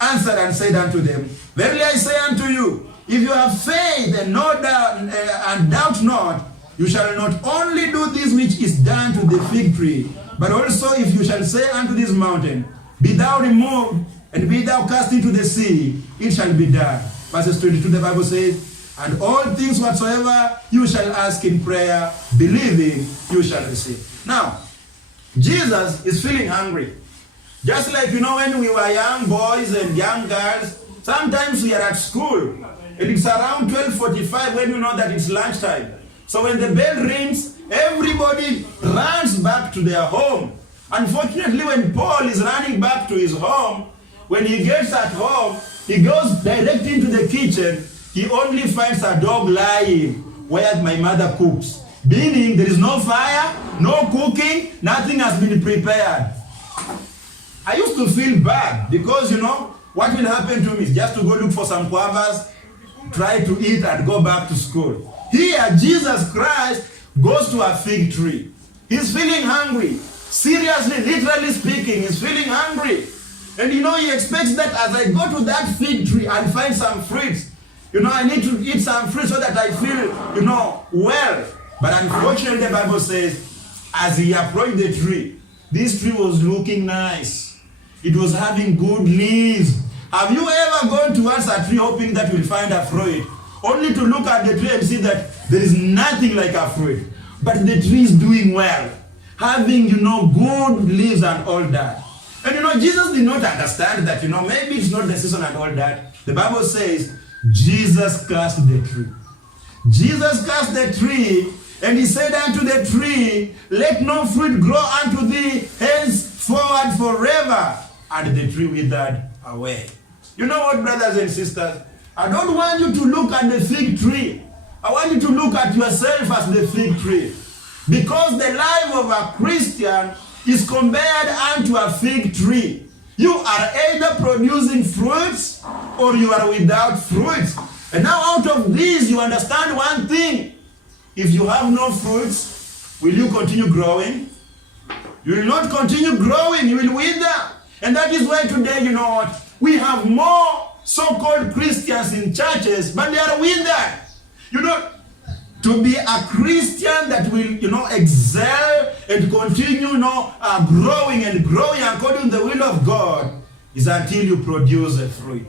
answered and said unto them, verily I say unto you, if you have faith and no doubt and doubt not, you shall not only do this which is done to the fig tree, but also if you shall say unto this mountain, be thou removed and be thou cast into the sea, it shall be done. Verses 22, the Bible says, and all things whatsoever you shall ask in prayer, believing, you shall receive. Now, Jesus is feeling hungry. Just like, when we were young boys and young girls, sometimes we are at school. And it's around 12:45 when you know that it's lunchtime. So when the bell rings, everybody runs back to their home. Unfortunately, when Paul is running back to his home, when he gets at home, he goes direct into the kitchen. He only finds a dog lying where my mother cooks. Meaning there is no fire, no cooking, nothing has been prepared. I used to feel bad because, what will happen to me is just to go look for some guavas, try to eat and go back to school. Here, Jesus Christ goes to a fig tree. He's feeling hungry. Seriously, literally speaking, he's feeling hungry. And he expects that as I go to that fig tree and find some fruits, I need to eat some fruit so that I feel, well. But unfortunately, the Bible says, as he approached the tree, this tree was looking nice. It was having good leaves. Have you ever gone towards a tree hoping that you'll find a fruit, only to look at the tree and see that there is nothing like a fruit? But the tree is doing well, having, good leaves and all that. And Jesus did not understand that, maybe it's not the season and all that. The Bible says, Jesus cursed the tree. Jesus cursed the tree, and he said unto the tree, let no fruit grow unto thee henceforward forever. And the tree withered away. You know what, brothers and sisters? I don't want you to look at the fig tree. I want you to look at yourself as the fig tree. Because the life of a Christian is compared unto a fig tree. You are either producing fruits or you are without fruits. And now out of this, you understand one thing. If you have no fruits, will you continue growing? You will not continue growing, you will wither. And that is why today, you know what? We have more so-called Christians in churches, but they are withered. You know, to be a Christian that will, you know, excel and continue, you know, growing and growing according to the will of God is until you produce a fruit.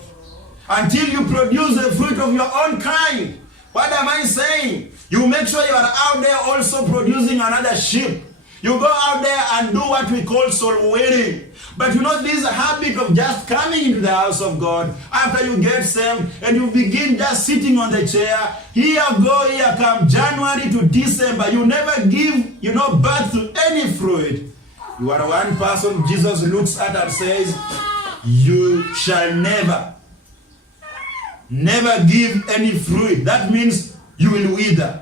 Until you produce a fruit of your own kind. What am I saying? You make sure you are out there also producing another sheep. You go out there and do what we call soul winning. But you know, this habit of just coming into the house of God after you get saved and you begin just sitting on the chair, here come January to December, you never give, you know, birth to any fruit. You are one person Jesus looks at and says, you shall never give any fruit. That means you will wither.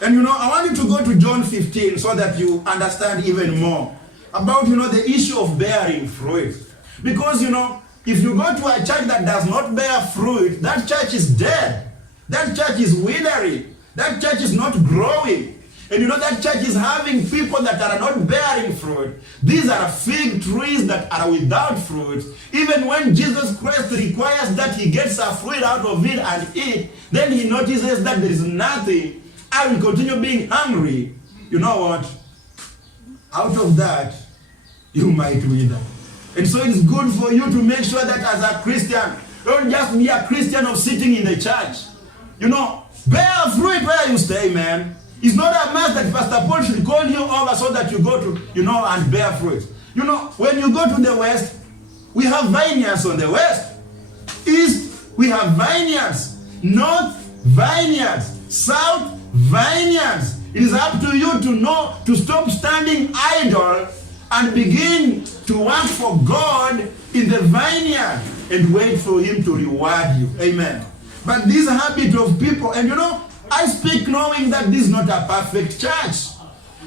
And you know, I want you to go to John 15 so that you understand even more about, you know, the issue of bearing fruit. Because, you know, if you go to a church that does not bear fruit, that church is dead. That church is withering. That church is not growing. And you know, that church is having people that are not bearing fruit. These are fig trees that are without fruit. Even when Jesus Christ requires that he gets a fruit out of it and eat, then he notices that there is nothing. I will continue being hungry. You know what? Out of that, you might wither. And so it is good for you to make sure that as a Christian, don't just be a Christian of sitting in the church. You know, bear fruit where you stay, man. It's not a must that Pastor Paul should call you over so that you go to, you know, and bear fruit. You know, when you go to the west, we have vineyards on the west. East, we have vineyards. North, vineyards. South, vineyards. It is up to you to know, to stop standing idle and begin to work for God in the vineyard and wait for him to reward you. Amen. But this habit of people, and you know, I speak knowing that this is not a perfect church.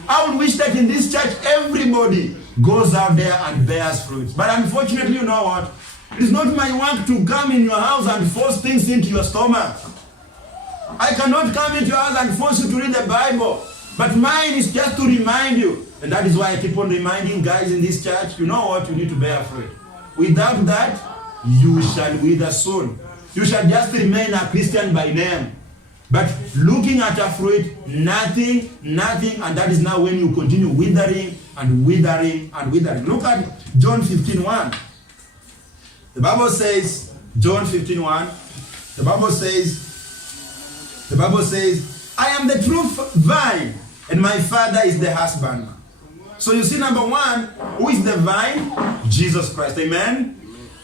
I would wish that in this church, everybody goes out there and bears fruit. But unfortunately, you know what? It is not my work to come in your house and force things into your stomach. I cannot come into your house and force you to read the Bible. But mine is just to remind you. And that is why I keep on reminding guys in this church, you know what? You need to bear fruit. Without that, you shall wither soon. You shall just remain a Christian by name. But looking at a fruit, nothing, and that is now when you continue withering and withering and withering. Look at John 15:1. The Bible says, John 15:1, the Bible says, I am the true vine, and my Father is the husbandman. So you see, number one, who is the vine? Jesus Christ, amen?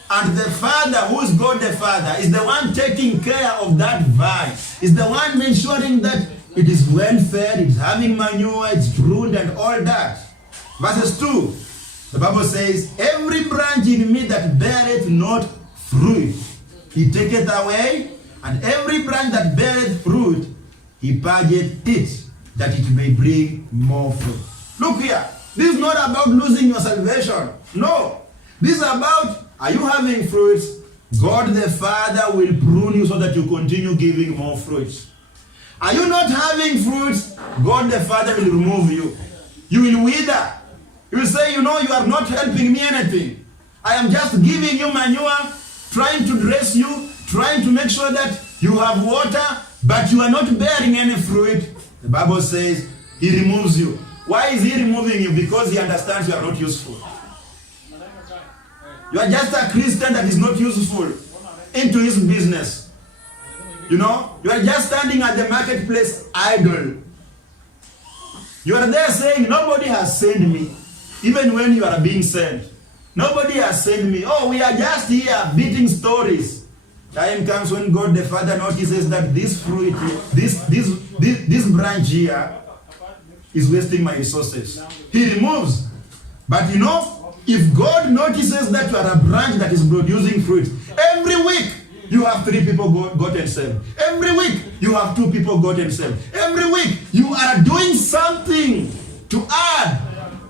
And the Father, who is God the Father, is the one taking care of that vine. Is the one ensuring that it is well fed, it's having manure, it's pruned and all that. Verses 2, the Bible says, every branch in me that beareth not fruit, he taketh away, and every branch that beareth fruit, he purgeth it, that it may bring more fruit. Look here, this is not about losing your salvation. No, this is about, are you having fruits? God the Father will prune you so that you continue giving more fruits. Are you not having fruits? God the Father will remove you. You will wither. You will say, you know, you are not helping me anything. I am just giving you manure, trying to dress you, trying to make sure that you have water, but you are not bearing any fruit. The Bible says he removes you. Why is he removing you? Because he understands you are not useful. You are just a Christian that is not useful into his business. You know, you are just standing at the marketplace idle. You are there saying, nobody has sent me. Even when you are being sent. Nobody has sent me. Oh, we are just here beating stories. Time comes when God the Father notices that this fruit, this branch here is wasting my resources. He removes. But you know, if God notices that you are a branch that is producing fruit, every week you have 3 people gotten saved. Every week you have 2 people gotten saved. Every week you are doing something to add,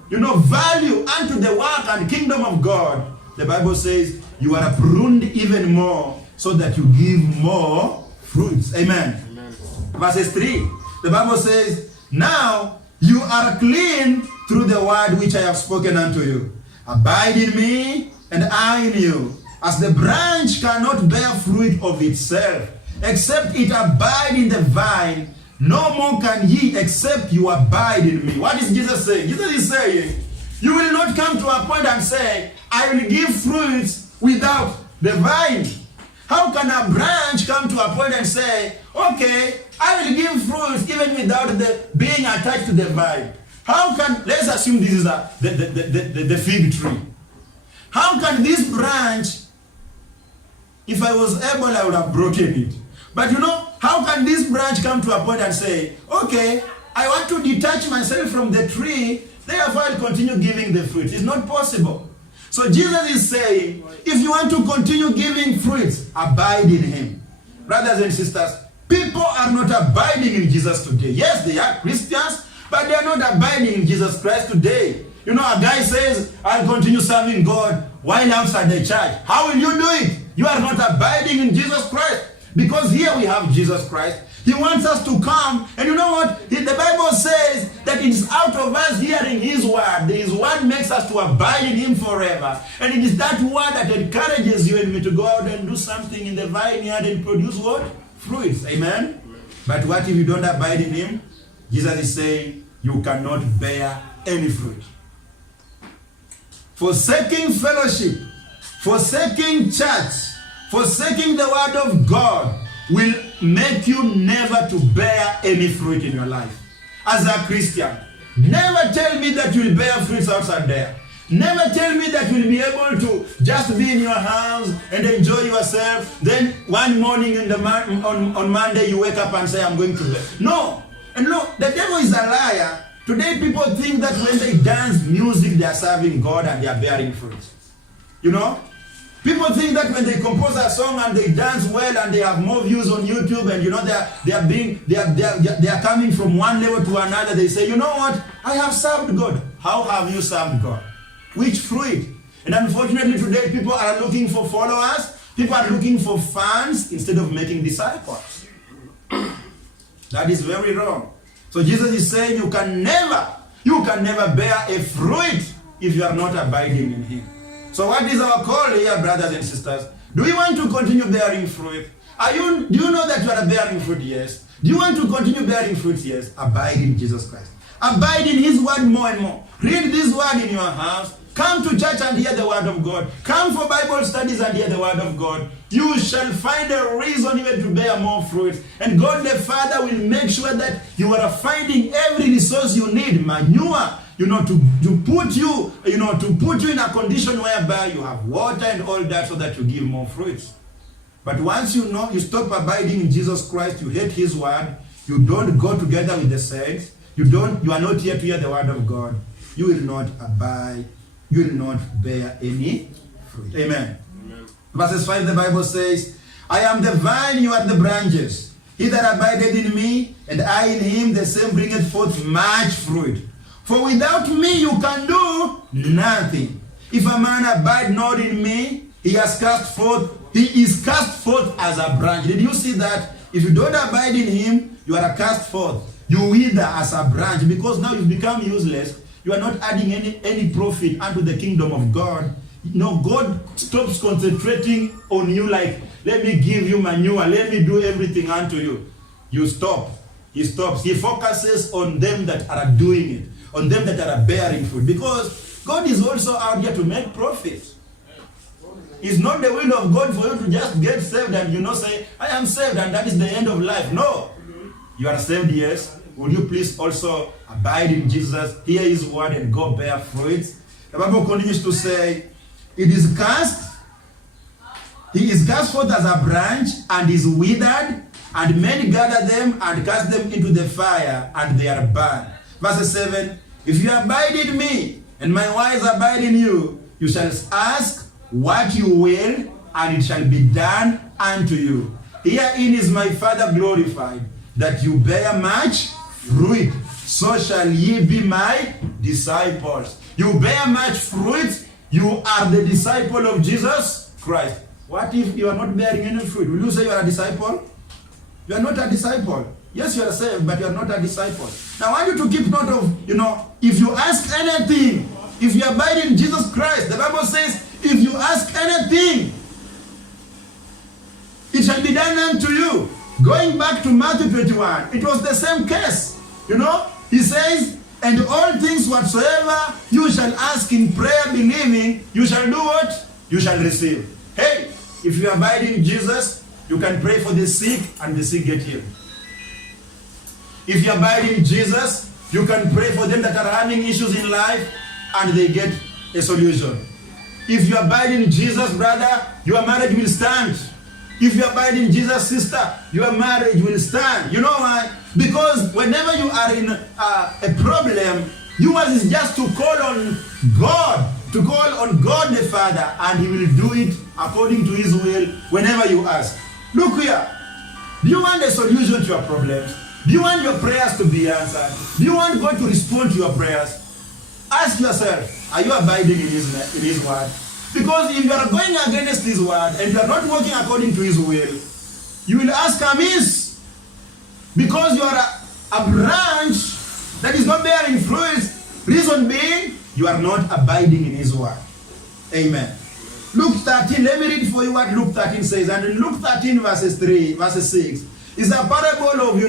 you know, value unto the work and kingdom of God. the Bible says, you are pruned even more so that you give more fruits. Amen. Amen. Verses 3, the Bible says, now you are clean through the word which I have spoken unto you. Abide in me, and I in you. As the branch cannot bear fruit of itself, except it abide in the vine, no more can ye except you abide in me. What is Jesus saying? Jesus is saying, you will not come to a point and say, I will give fruits without the vine. How can a branch come to a point and say, okay, I will give fruits even without the being attached to the vine? How can, let's assume this is the fig tree. How can this branch, if I was able, I would have broken it. But you know, how can this branch come to a point and say, okay, I want to detach myself from the tree, therefore I'll continue giving the fruit? It's not possible. So Jesus is saying, if you want to continue giving fruits, abide in him. Brothers and sisters, people are not abiding in Jesus today. Yes, they are Christians, but they are not abiding in Jesus Christ today. You know, a guy says, I'll continue serving God while outside the church. How will you do it? You are not abiding in Jesus Christ. Because here we have Jesus Christ. He wants us to come. And you know what? The Bible says that it's out of us hearing his word. His word makes us to abide in him forever. And it is that word that encourages you and me to go out and do something in the vineyard and produce what? Fruits. Amen? But what if you don't abide in him? Jesus is saying you cannot bear any fruit. Forsaking fellowship, forsaking church, forsaking the word of God will make you never to bear any fruit in your life. As a Christian, never tell me that you will bear fruits outside there. Never tell me that you will be able to just be in your house and enjoy yourself. Then one morning in the on Monday you wake up and say, I'm going to bear. No. And no, the devil is a liar. Today people think that when they dance music, they are serving God and they are bearing fruit. You know? People think that when they compose a song and they dance well and they have more views on YouTube and you know they are coming from one level to another, they say, you know what? I have served God. How have you served God? Which fruit? And unfortunately today people are looking for followers. People are looking for fans instead of making disciples. That is very wrong. So Jesus is saying you can never bear a fruit if you are not abiding in him. So what is our call here, brothers and sisters? Do we want to continue bearing fruit? Do you know that you are bearing fruit? Yes. Do you want to continue bearing fruit? Yes. Abide in Jesus Christ. Abide in his word more and more. Read this word in your house. Come to church and hear the word of God. Come for Bible studies and hear the word of God. You shall find a reason even to bear more fruit. And God the Father will make sure that you are finding every resource you need, manure, to put you in a condition whereby you have water and all that so that you give more fruits. But once you stop abiding in Jesus Christ, you hate his word, you don't go together with the saints, you are not here to hear the word of God, you will not abide, you will not bear any fruit. Amen. Amen. Verses 5, the Bible says, I am the vine, you are the branches. He that abideth in me, and I in him, the same bringeth forth much fruit. For without me you can do nothing. If a man abide not in me, he is cast forth as a branch. Did you see that? If you don't abide in him, you are cast forth. You wither as a branch because now you've become useless. You are not adding any profit unto the kingdom of God. No, God stops concentrating on you like, let me give you manure, let me do everything unto you. You stop. He stops. He focuses on them that are doing it, on them that are bearing fruit. Because God is also out here to make profit. It's not the will of God for you to just get saved and say, I am saved and that is the end of life. No. You are saved, yes. Will you please also abide in Jesus, hear his word and go bear fruit? The Bible continues to say, he is cast forth as a branch and is withered, and men gather them and cast them into the fire, and they are burned. Verse 7, if you abide in me, and my words abide in you, you shall ask what you will, and it shall be done unto you. Herein is my Father glorified, that you bear much fruit, so shall ye be my disciples. You bear much fruit, you are the disciple of Jesus Christ. What if you are not bearing any fruit? Will you say you are a disciple? You are not a disciple. Yes, you are saved, but you are not a disciple. Now, I want you to keep note of, if you ask anything, if you abide in Jesus Christ, the Bible says, if you ask anything, it shall be done unto you. Going back to Matthew 21, it was the same case. He says, and all things whatsoever you shall ask in prayer, believing, you shall do what? You shall receive. Hey, if you abide in Jesus, you can pray for the sick and the sick get healed. If you abide in Jesus, you can pray for them that are having issues in life and they get a solution. If you abide in Jesus, brother, your marriage will stand. If you abide in Jesus, sister, your marriage will stand. You know why? Because whenever you are in a problem, yours is just to call on God, the Father, and He will do it according to His will whenever you ask. Look here. Do you want a solution to your problems? Do you want your prayers to be answered? Do you want God to respond to your prayers? Ask yourself, are you abiding in His word? Because if you are going against His word and you are not working according to His will, you will ask amiss. Because you are a branch that is not bearing fruit. Reason being, you are not abiding in His word. Amen. Luke 13, let me read for you what Luke 13 says. And in Luke 13 verses 6, is a parable of,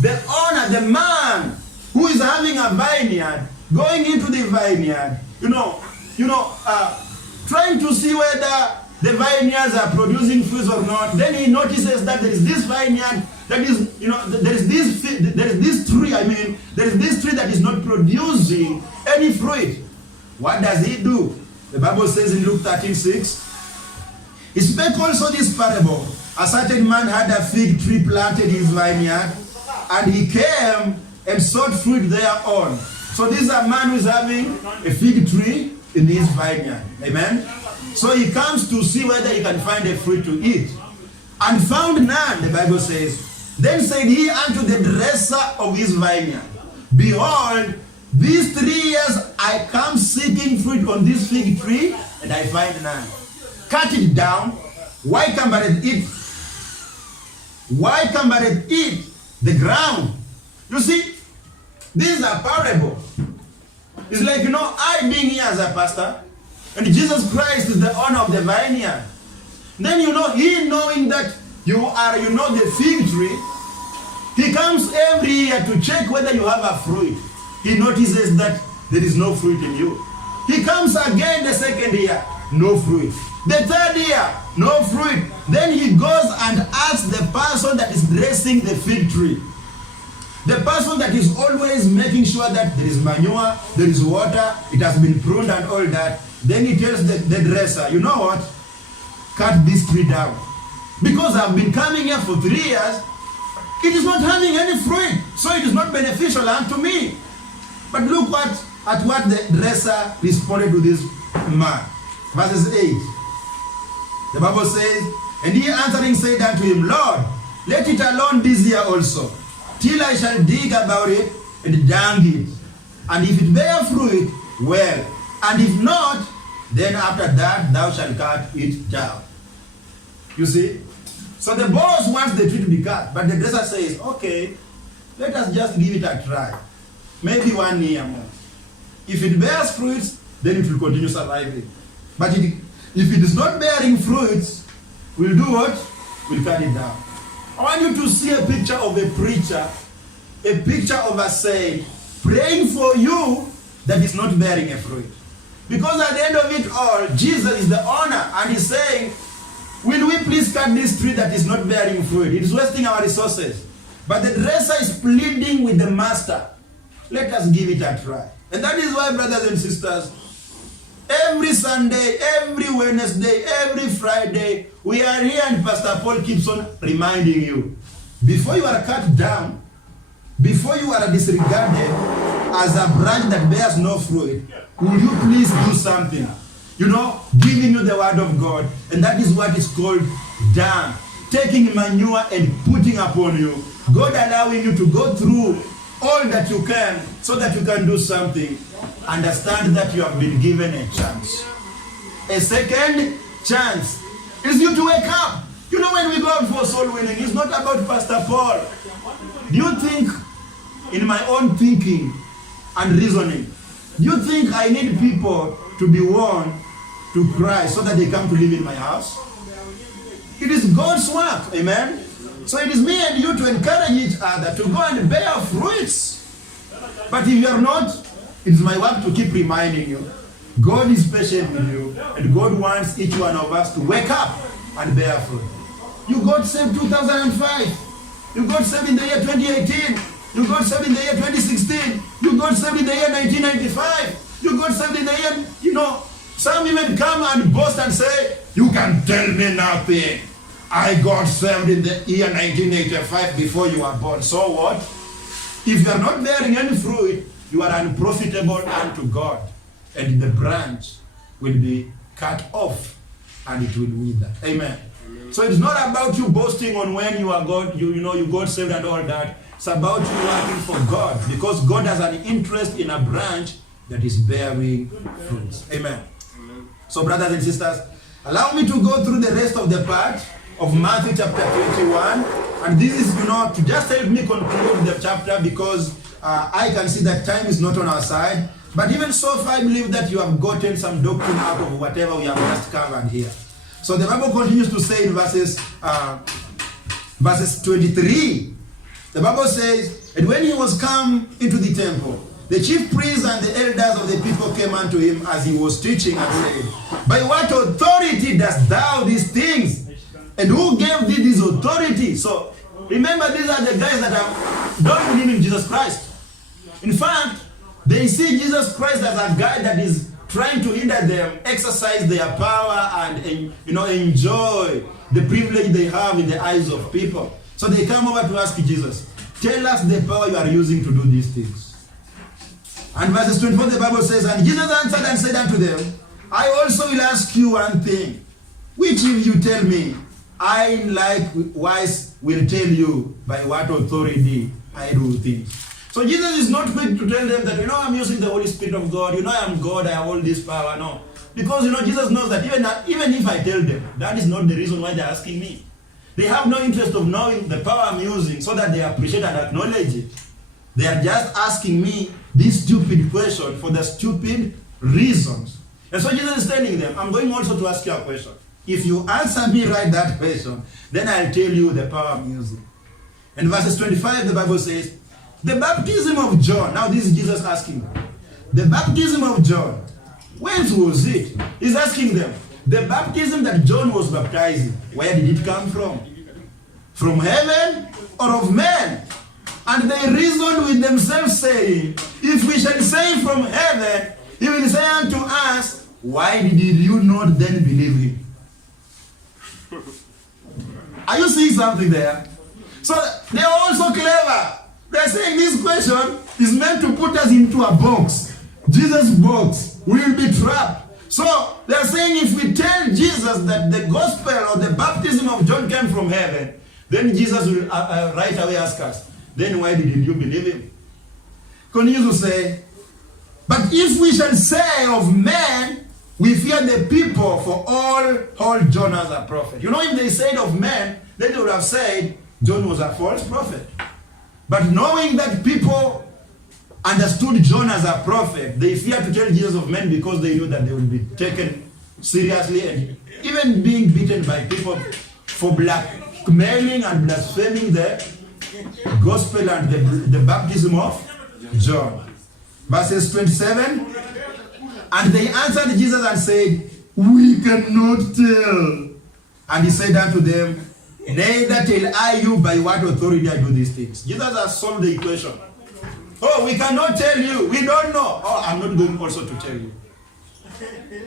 the owner, the man who is having a vineyard, going into the vineyard, trying to see whether the vineyards are producing fruits or not. Then he notices that there is this vineyard that is, there is this tree that is not producing any fruit. What does he do? The Bible says in Luke 13:6, he spake also this parable. A certain man had a fig tree planted in his vineyard, and he came and sought fruit thereon. So this is a man who is having a fig tree in his vineyard. Amen? So he comes to see whether he can find a fruit to eat. And found none, the Bible says. Then said he unto the dresser of his vineyard, behold, these 3 years I come seeking fruit on this fig tree, and I find none. Cut it down. Why cumbereth it? Why cumbereth it the ground? You see, this is a parable. It's like, I being here as a pastor, and Jesus Christ is the owner of the vineyard. Then, he knowing that you are, the fig tree, he comes every year to check whether you have a fruit. He notices that there is no fruit in you. He comes again the second year, no fruit. The third year, no fruit. Then he goes and asks the person that is dressing the fig tree. The person that is always making sure that there is manure, there is water, it has been pruned and all that. Then he tells the dresser, you know what? Cut this tree down. Because I've been coming here for 3 years, it is not having any fruit. So it is not beneficial unto me. But look at what the dresser responded to this man. Verses 8. The Bible says, and he answering said unto him, Lord, let it alone this year also, till I shall dig about it and dung it. And if it bear fruit, well. And if not, then after that thou shalt cut it down. You see? So the boss wants the tree to be cut, but the dresser says, okay, let us just give it a try. Maybe 1 year more. If it bears fruits, then it will continue surviving. But if it is not bearing fruits, we'll do what? We'll cut it down. I want you to see a picture of a preacher, a picture of a saint, praying for you that is not bearing a fruit. Because at the end of it all, Jesus is the owner, and he's saying, will we please cut this tree that is not bearing fruit? It is wasting our resources. But the dresser is pleading with the master. Let us give it a try. And that is why, brothers and sisters, every Sunday, every Wednesday, every Friday, we are here and Pastor Paul keeps on reminding you, before you are cut down, before you are disregarded as a branch that bears no fruit, will you please do something? Giving you the word of God. And that is what is called dung. Taking manure and putting upon you. God allowing you to go through all that you can so that you can do something. Understand that you have been given a chance. a second chance. It's you to wake up. You know, when we go out for soul winning, it's not about Pastor Paul. Do you think, in my own thinking and reasoning, do you think I need people to be won to Christ so that they come to live in my house? It is God's work, amen? So it is me and you to encourage each other to go and bear fruits. But if you are not, it is my work to keep reminding you. God is patient with you, and God wants each one of us to wake up and bear fruit. You got saved 2005. You got saved in the year 2018. You got saved in the year 2016. You got saved in the year 1995. You got saved in the year, some even come and boast and say, you can tell me nothing. I got saved in the year 1985 before you were born. So what? If you are not bearing any fruit, you are unprofitable unto God. And the branch will be cut off and it will wither. Amen. So it's not about you boasting on when you are God, you got saved and all that. It's about you working for God, because God has an interest in a branch that is bearing fruits. Amen. So brothers and sisters, allow me to go through the rest of the part of Matthew chapter 21. And this is, to just help me conclude the chapter, because I can see that time is not on our side. But even so far, I believe that you have gotten some doctrine out of whatever we have just covered here. So the Bible continues to say in verses 23, the Bible says, and when he was come into the temple, the chief priests and the elders of the people came unto him as he was teaching and said, by what authority dost thou these things? And who gave thee this authority? So remember, these are the guys that don't believe in Jesus Christ. In fact, they see Jesus Christ as a guy that is trying to hinder them exercise their power and enjoy the privilege they have in the eyes of people. So they come over to ask Jesus, tell us the power you are using to do these things. And verses 24, the Bible says, and Jesus answered and said unto them, I also will ask you one thing, which if you tell me, I likewise will tell you by what authority I do things. So Jesus is not quick to tell them that, I'm using the Holy Spirit of God, I am God, I have all this power. No. Because, Jesus knows that even if I tell them, that is not the reason why they're asking me. They have no interest of knowing the power I'm using so that they appreciate and acknowledge it. They are just asking me this stupid question for the stupid reasons. And so Jesus is telling them, I'm going also to ask you a question. If you answer me right that question, then I'll tell you the power I'm using. In verses 25, the Bible says, the baptism of John. Now this is Jesus asking them. The baptism of John, whence was it? He's asking them. The baptism that John was baptizing, where did it come from? From heaven or of men? And they reasoned with themselves, saying, if we shall say from heaven, he will say unto us, why did you not then believe him? Are you seeing something there? So they are also clever. They're saying this question is meant to put us into a box. Jesus' box. We will be trapped. So they're saying if we tell Jesus that the gospel or the baptism of John came from heaven, then Jesus will right away ask us, then why didn't you believe him? Continues to say, but if we shall say of men, we fear the people, for all John as a prophet. If they said of men, then they would have said John was a false prophet. But knowing that people understood John as a prophet, they feared to tell Jesus of men because they knew that they would be taken seriously and even being beaten by people for blackmailing and blaspheming the gospel and the baptism of John. Verses 27, and they answered Jesus and said, we cannot tell. And he said unto them, neither tell I you by what authority I do these things. Jesus has solved the equation. Oh, we cannot tell you. We don't know. Oh, I'm not going also to tell you.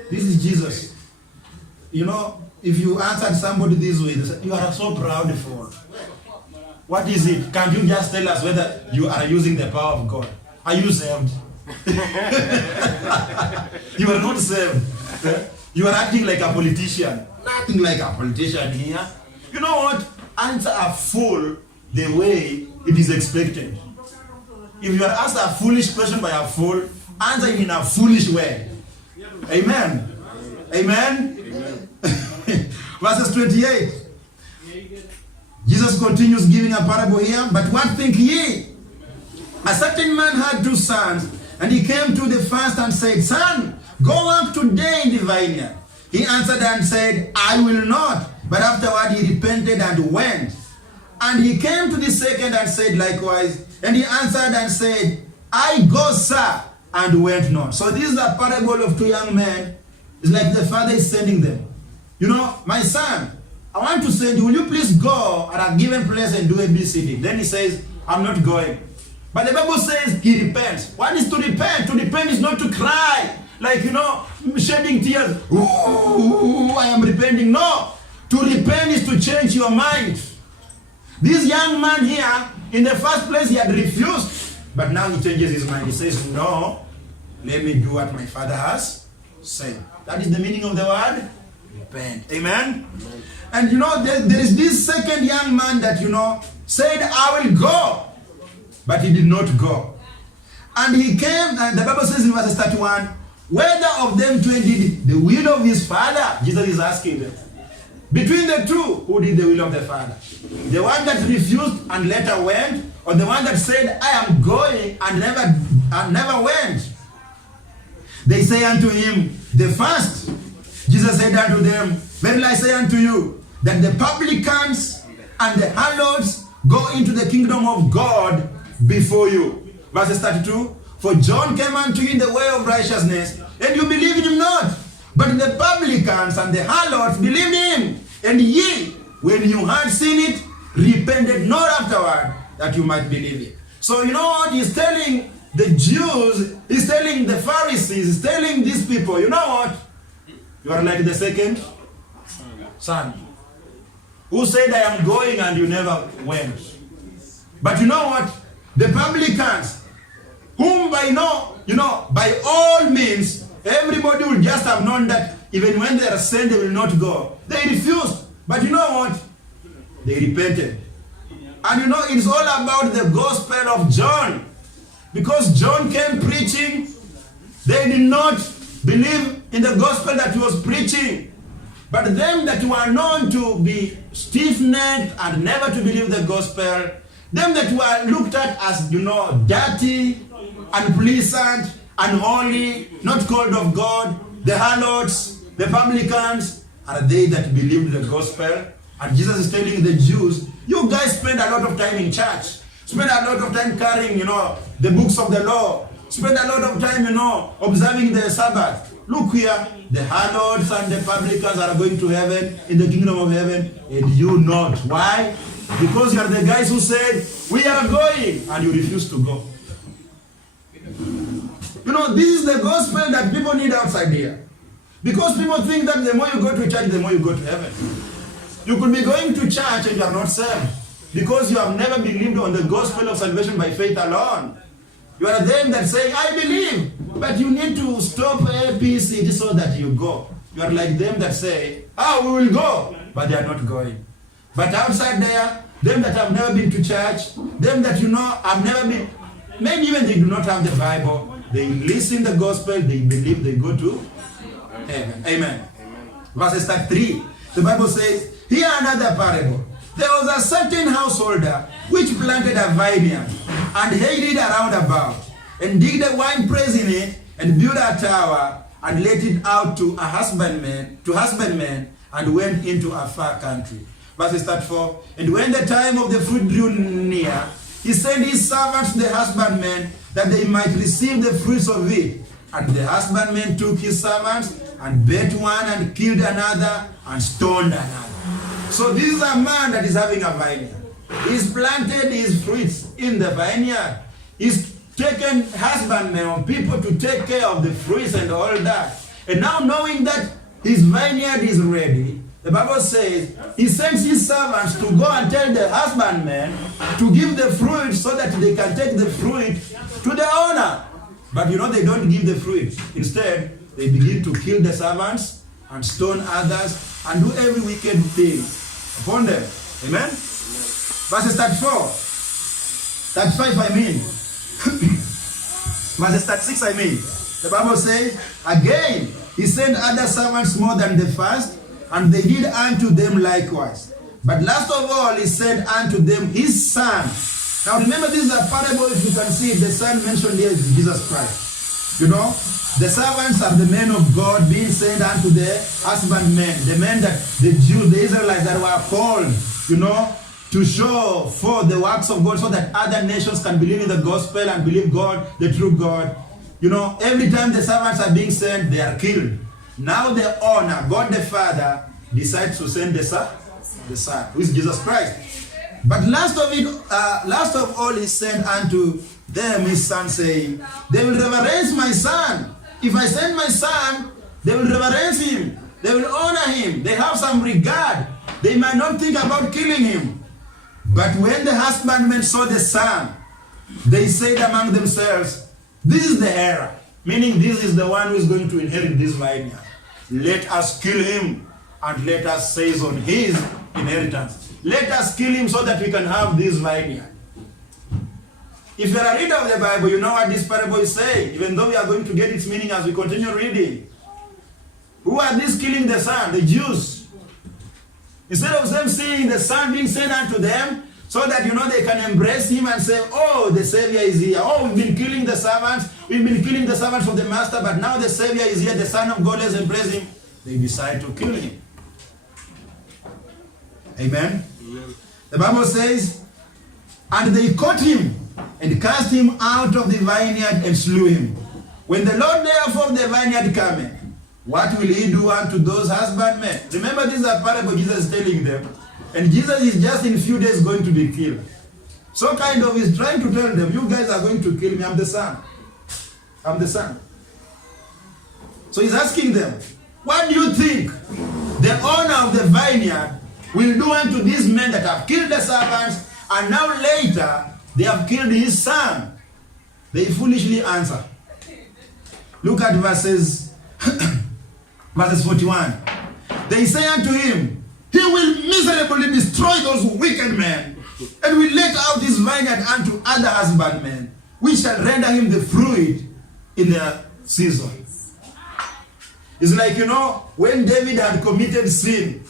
This is Jesus. If you answered somebody this way, they say, you are so proud for. What is it? Can't you just tell us whether you are using the power of God? Are you saved? You are not saved. You are acting like a politician. Nothing like a politician here. You know what? Answer a fool the way it is expected. If you are asked a foolish question by a fool, answer it in a foolish way. Amen. Amen? Verses 28. Jesus continues giving a parable here. But what think ye? A certain man had 2 sons, and he came to the first and said, Son, go up today in the vineyard. He answered and said, I will not. But afterward he repented and went. And he came to the second and said likewise. And he answered and said, I go, sir, and went not. So this is a parable of 2 young men. It's like the father is sending them. You know, my son, I want to send you. Will you please go at a given place and do ABC? Then he says, I'm not going. But the Bible says he repents. What is to repent? To repent is not to cry. Like, you know, shedding tears. Ooh, I am repenting. No. To repent is to change your mind. This young man here, in the first place, he had refused. But now he changes his mind. He says, no, let me do what my father has said. That is the meaning of the word repent. Amen? Amen. And you know, there is this second young man that, you know, said, I will go. But he did not go. And he came, and the Bible says in verse 31, whether of them two did the will of his father? Jesus is asking them. Between the two, who did the will of the father? The one that refused and later went, or the one that said, I am going and never went? They say unto him, the first. Jesus said unto them, verily I say unto you, that the publicans and the harlots go into the kingdom of God before you. Verse 32, for John came unto you in the way of righteousness, and you believed him not. But the publicans and the harlots believed him. And ye, when you had seen it, repented not afterward, that you might believe it. So you know what he's telling the Jews, he's telling the Pharisees, he's telling these people, you know what? You are like the second son, who said, I am going, and you never went. But you know what? The publicans, whom by all means, everybody will just have known that even when they are sent, they will not go. They refused. But you know what? They repented. And you know, it's all about the gospel of John. Because John came preaching, they did not believe in the gospel that he was preaching. But them that were known to be stiff-necked and never to believe the gospel, them that were looked at as, you know, dirty, unpleasant, unholy, not called of God, the harlots, the publicans, are they that believed the gospel. And Jesus is telling the Jews, you guys spend a lot of time in church, spend a lot of time carrying, you know, the books of the law, spend a lot of time, you know, observing the Sabbath. Look here, the harlots and the publicans are going to heaven, in the kingdom of heaven, and you not. Why? Because you are the guys who said, we are going, and you refuse to go. You know, this is the gospel that people need outside here. Because people think that the more you go to church, the more you go to heaven. You could be going to church and you are not saved. Because you have never believed on the gospel of salvation by faith alone. You are them that say, I believe, but you need to stop APC so that you go. You are like them that say, we will go, but they are not going. But outside there, them that have never been to church, them that you know have never been, maybe even they do not have the Bible, they listen the gospel, they believe, they go to heaven. Amen. Verses 3, the Bible says, here another parable. There was a certain householder which planted a vineyard and hayed it around about, and digged a winepress in it, and built a tower, and let it out to husbandmen, and went into a far country. Verses 34, and when the time of the fruit drew near, he sent his servants to the husbandmen, that they might receive the fruits of it. And the husbandman took his servants, and beat one, and killed another, and stoned another. So this is a man that is having a vineyard. He's planted his fruits in the vineyard. He's taken husbandmen or people to take care of the fruits and all that. And now knowing that his vineyard is ready, the Bible says he sends his servants to go and tell the husbandmen to give the fruit so that they can take the fruit to the owner. But you know, they don't give the fruit. Instead, they begin to kill the servants and stone others and do every wicked thing upon them. Amen? Verses 34. 35, I mean. Verses 36, I mean. The Bible says, again, he sent other servants more than the first, and they did unto them likewise. But last of all, he sent unto them his son. Now remember, this is a parable. If you can see, the son mentioned here is Jesus Christ. You know, the servants are the men of God being sent unto the husbandmen, the men that the Jews, the Israelites that were called, you know, to show for the works of God so that other nations can believe in the gospel and believe God, the true God. You know, every time the servants are being sent, they are killed. Now the owner, God the Father, decides to send the Son, who is Jesus Christ. But last of all, he sent unto them his son, saying, they will reverence my son. If I send my son, they will reverence him. They will honor him. They have some regard. They might not think about killing him. But when the husbandmen saw the son, they said among themselves, this is the heir, meaning this is the one who is going to inherit this vineyard. Let us kill him and let us seize on his inheritance. Let us kill him so that we can have this vineyard. If you are a reader of the Bible, you know what this parable is saying, even though we are going to get its meaning as we continue reading. Who are these killing the son? The Jews. Instead of them seeing the son being sent unto them, so that, you know, they can embrace him and say, oh, the Savior is here. Oh, we've been killing the servants. We've been killing the servants of the master, but now the Savior is here. The Son of God has embraced him. They decide to kill him. Amen? Amen. The Bible says, and they caught him and cast him out of the vineyard and slew him. When the Lord therefore of the vineyard cometh, what will he do unto those husbandmen? Remember, this is a parable Jesus is telling them. And Jesus is just in a few days going to be killed. So kind of he's trying to tell them, you guys are going to kill me. I'm the son. I'm the son. So he's asking them, what do you think the owner of the vineyard will do unto these men that have killed the servants, and now later they have killed his son? They foolishly answer. Look at verses 41. They say unto him, he will miserably destroy those wicked men, and will let out this vineyard unto other husbandmen, which shall render him the fruit in their season. It's like, you know, when David had committed sin,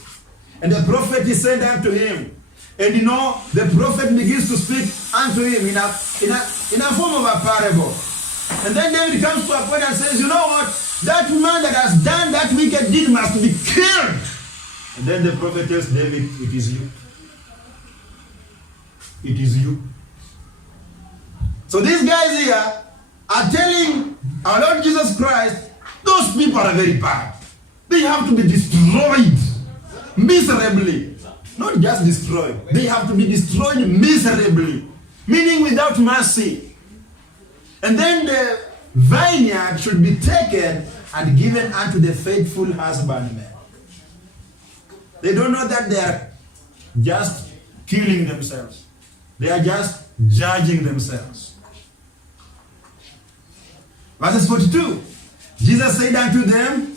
and the prophet is sent unto him, and, you know, the prophet begins to speak unto him in a form of a parable. And then David comes to a point and says, you know what? That man that has done that wicked deed must be killed. And then the prophet tells David, it is you. It is you. So these guys here are telling our Lord Jesus Christ, those people are very bad. They have to be destroyed miserably. Not just destroyed. They have to be destroyed miserably. Meaning without mercy. And then the vineyard should be taken and given unto the faithful husbandman. They don't know that they are just killing themselves. They are just judging themselves. Verses 42. Jesus said unto them,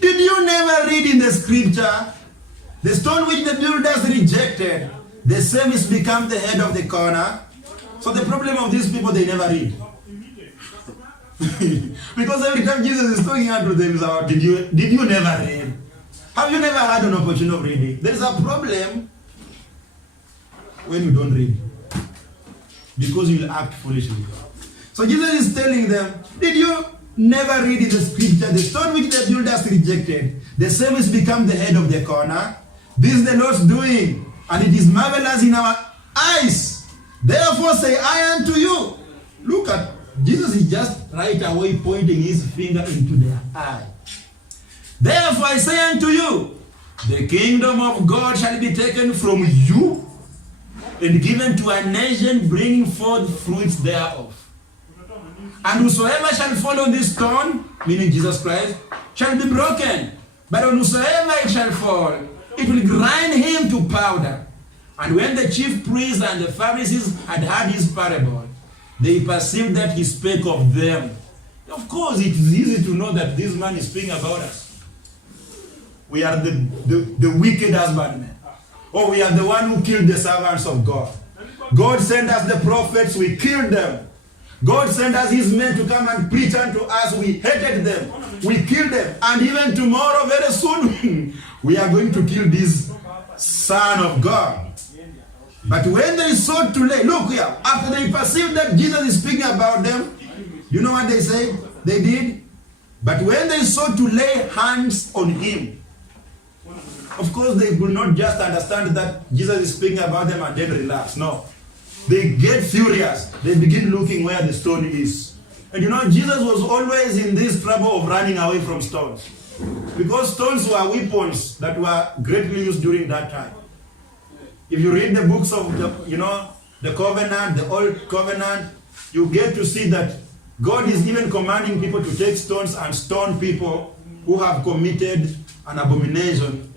did you never read in the scripture, the stone which the builders rejected, the same is become the head of the corner? So the problem of these people, they never read. Because every time Jesus is talking unto them is about, did you never read? Have you never had an opportunity of reading? There is a problem when you don't read, because you will act foolishly. So Jesus is telling them, did you never read in the scripture, the stone which the builders rejected, the same is become the head of the corner? This is the Lord's doing, and it is marvelous in our eyes. Therefore say I unto you. Look at, Jesus is just right away pointing his finger into their eye. Therefore I say unto you, the kingdom of God shall be taken from you and given to a nation bringing forth fruits thereof. And whosoever shall fall on this stone, meaning Jesus Christ, shall be broken. But on whosoever it shall fall, it will grind him to powder. And when the chief priests and the Pharisees had heard his parable, they perceived that he spake of them. Of course, it is easy to know that this man is speaking about us. We are the wicked husbandmen. Or we are the one who killed the servants of God. God sent us the prophets, we killed them. God sent us his men to come and preach unto us. We hated them. We killed them. And even tomorrow, very soon, we are going to kill this Son of God. But when they sought to lay, look here, after they perceived that Jesus is speaking about them, you know what they said? They did? But when they sought to lay hands on him, of course they could not just understand that Jesus is speaking about them and then relax. No. They get furious. They begin looking where the stone is. And you know, Jesus was always in this trouble of running away from stones. Because stones were weapons that were greatly used during that time. If you read the books of the covenant, the old covenant, you get to see that God is even commanding people to take stones and stone people who have committed an abomination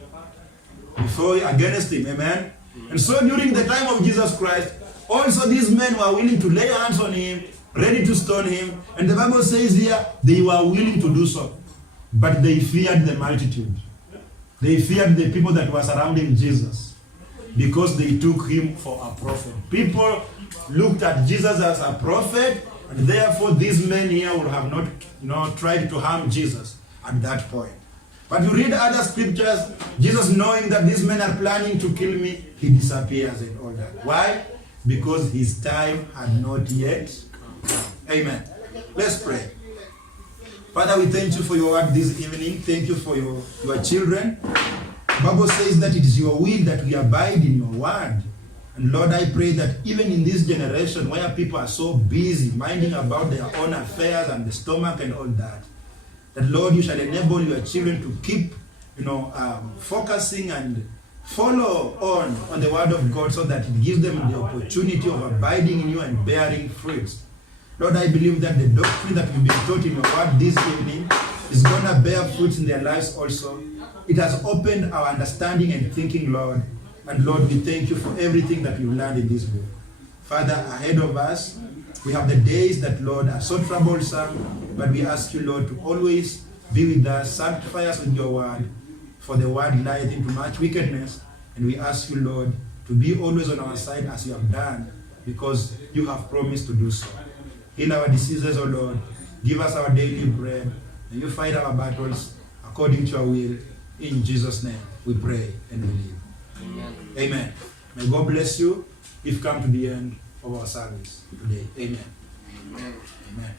against him. Amen. And so during the time of Jesus Christ, also these men were willing to lay hands on him, ready to stone him. And the Bible says here, they were willing to do so. But they feared the multitude. They feared the people that were surrounding Jesus, because they took him for a prophet. People looked at Jesus as a prophet, and therefore these men here would have not tried to harm Jesus at that point. But you read other scriptures, Jesus, knowing that these men are planning to kill me, he disappears and all that. Why? Because his time had not yet come. Amen. Let's pray. Father, we thank you for your word this evening. Thank you for your children. The Bible says that it is your will that we abide in your word. And Lord, I pray that even in this generation where people are so busy minding about their own affairs and the stomach and all that, that Lord, you shall enable your children to keep, focusing and follow on the word of God, so that it gives them the opportunity of abiding in you and bearing fruits. Lord, I believe that the doctrine that we've been taught in your word this evening is going to bear fruits in their lives also. It has opened our understanding and thinking, Lord. And Lord, we thank you for everything that we've learned in this book. Father, ahead of us, we have the days that, Lord, are so troublesome, but we ask you, Lord, to always be with us, sanctify us with your word, for the word lieth into much wickedness. And we ask you, Lord, to be always on our side as you have done, because you have promised to do so. Heal our diseases, O Lord. Give us our daily bread. And you fight our battles according to your will. In Jesus' name, we pray and believe. Amen. Amen. May God bless you. We've come to the end of our service today. Amen. Amen. Amen.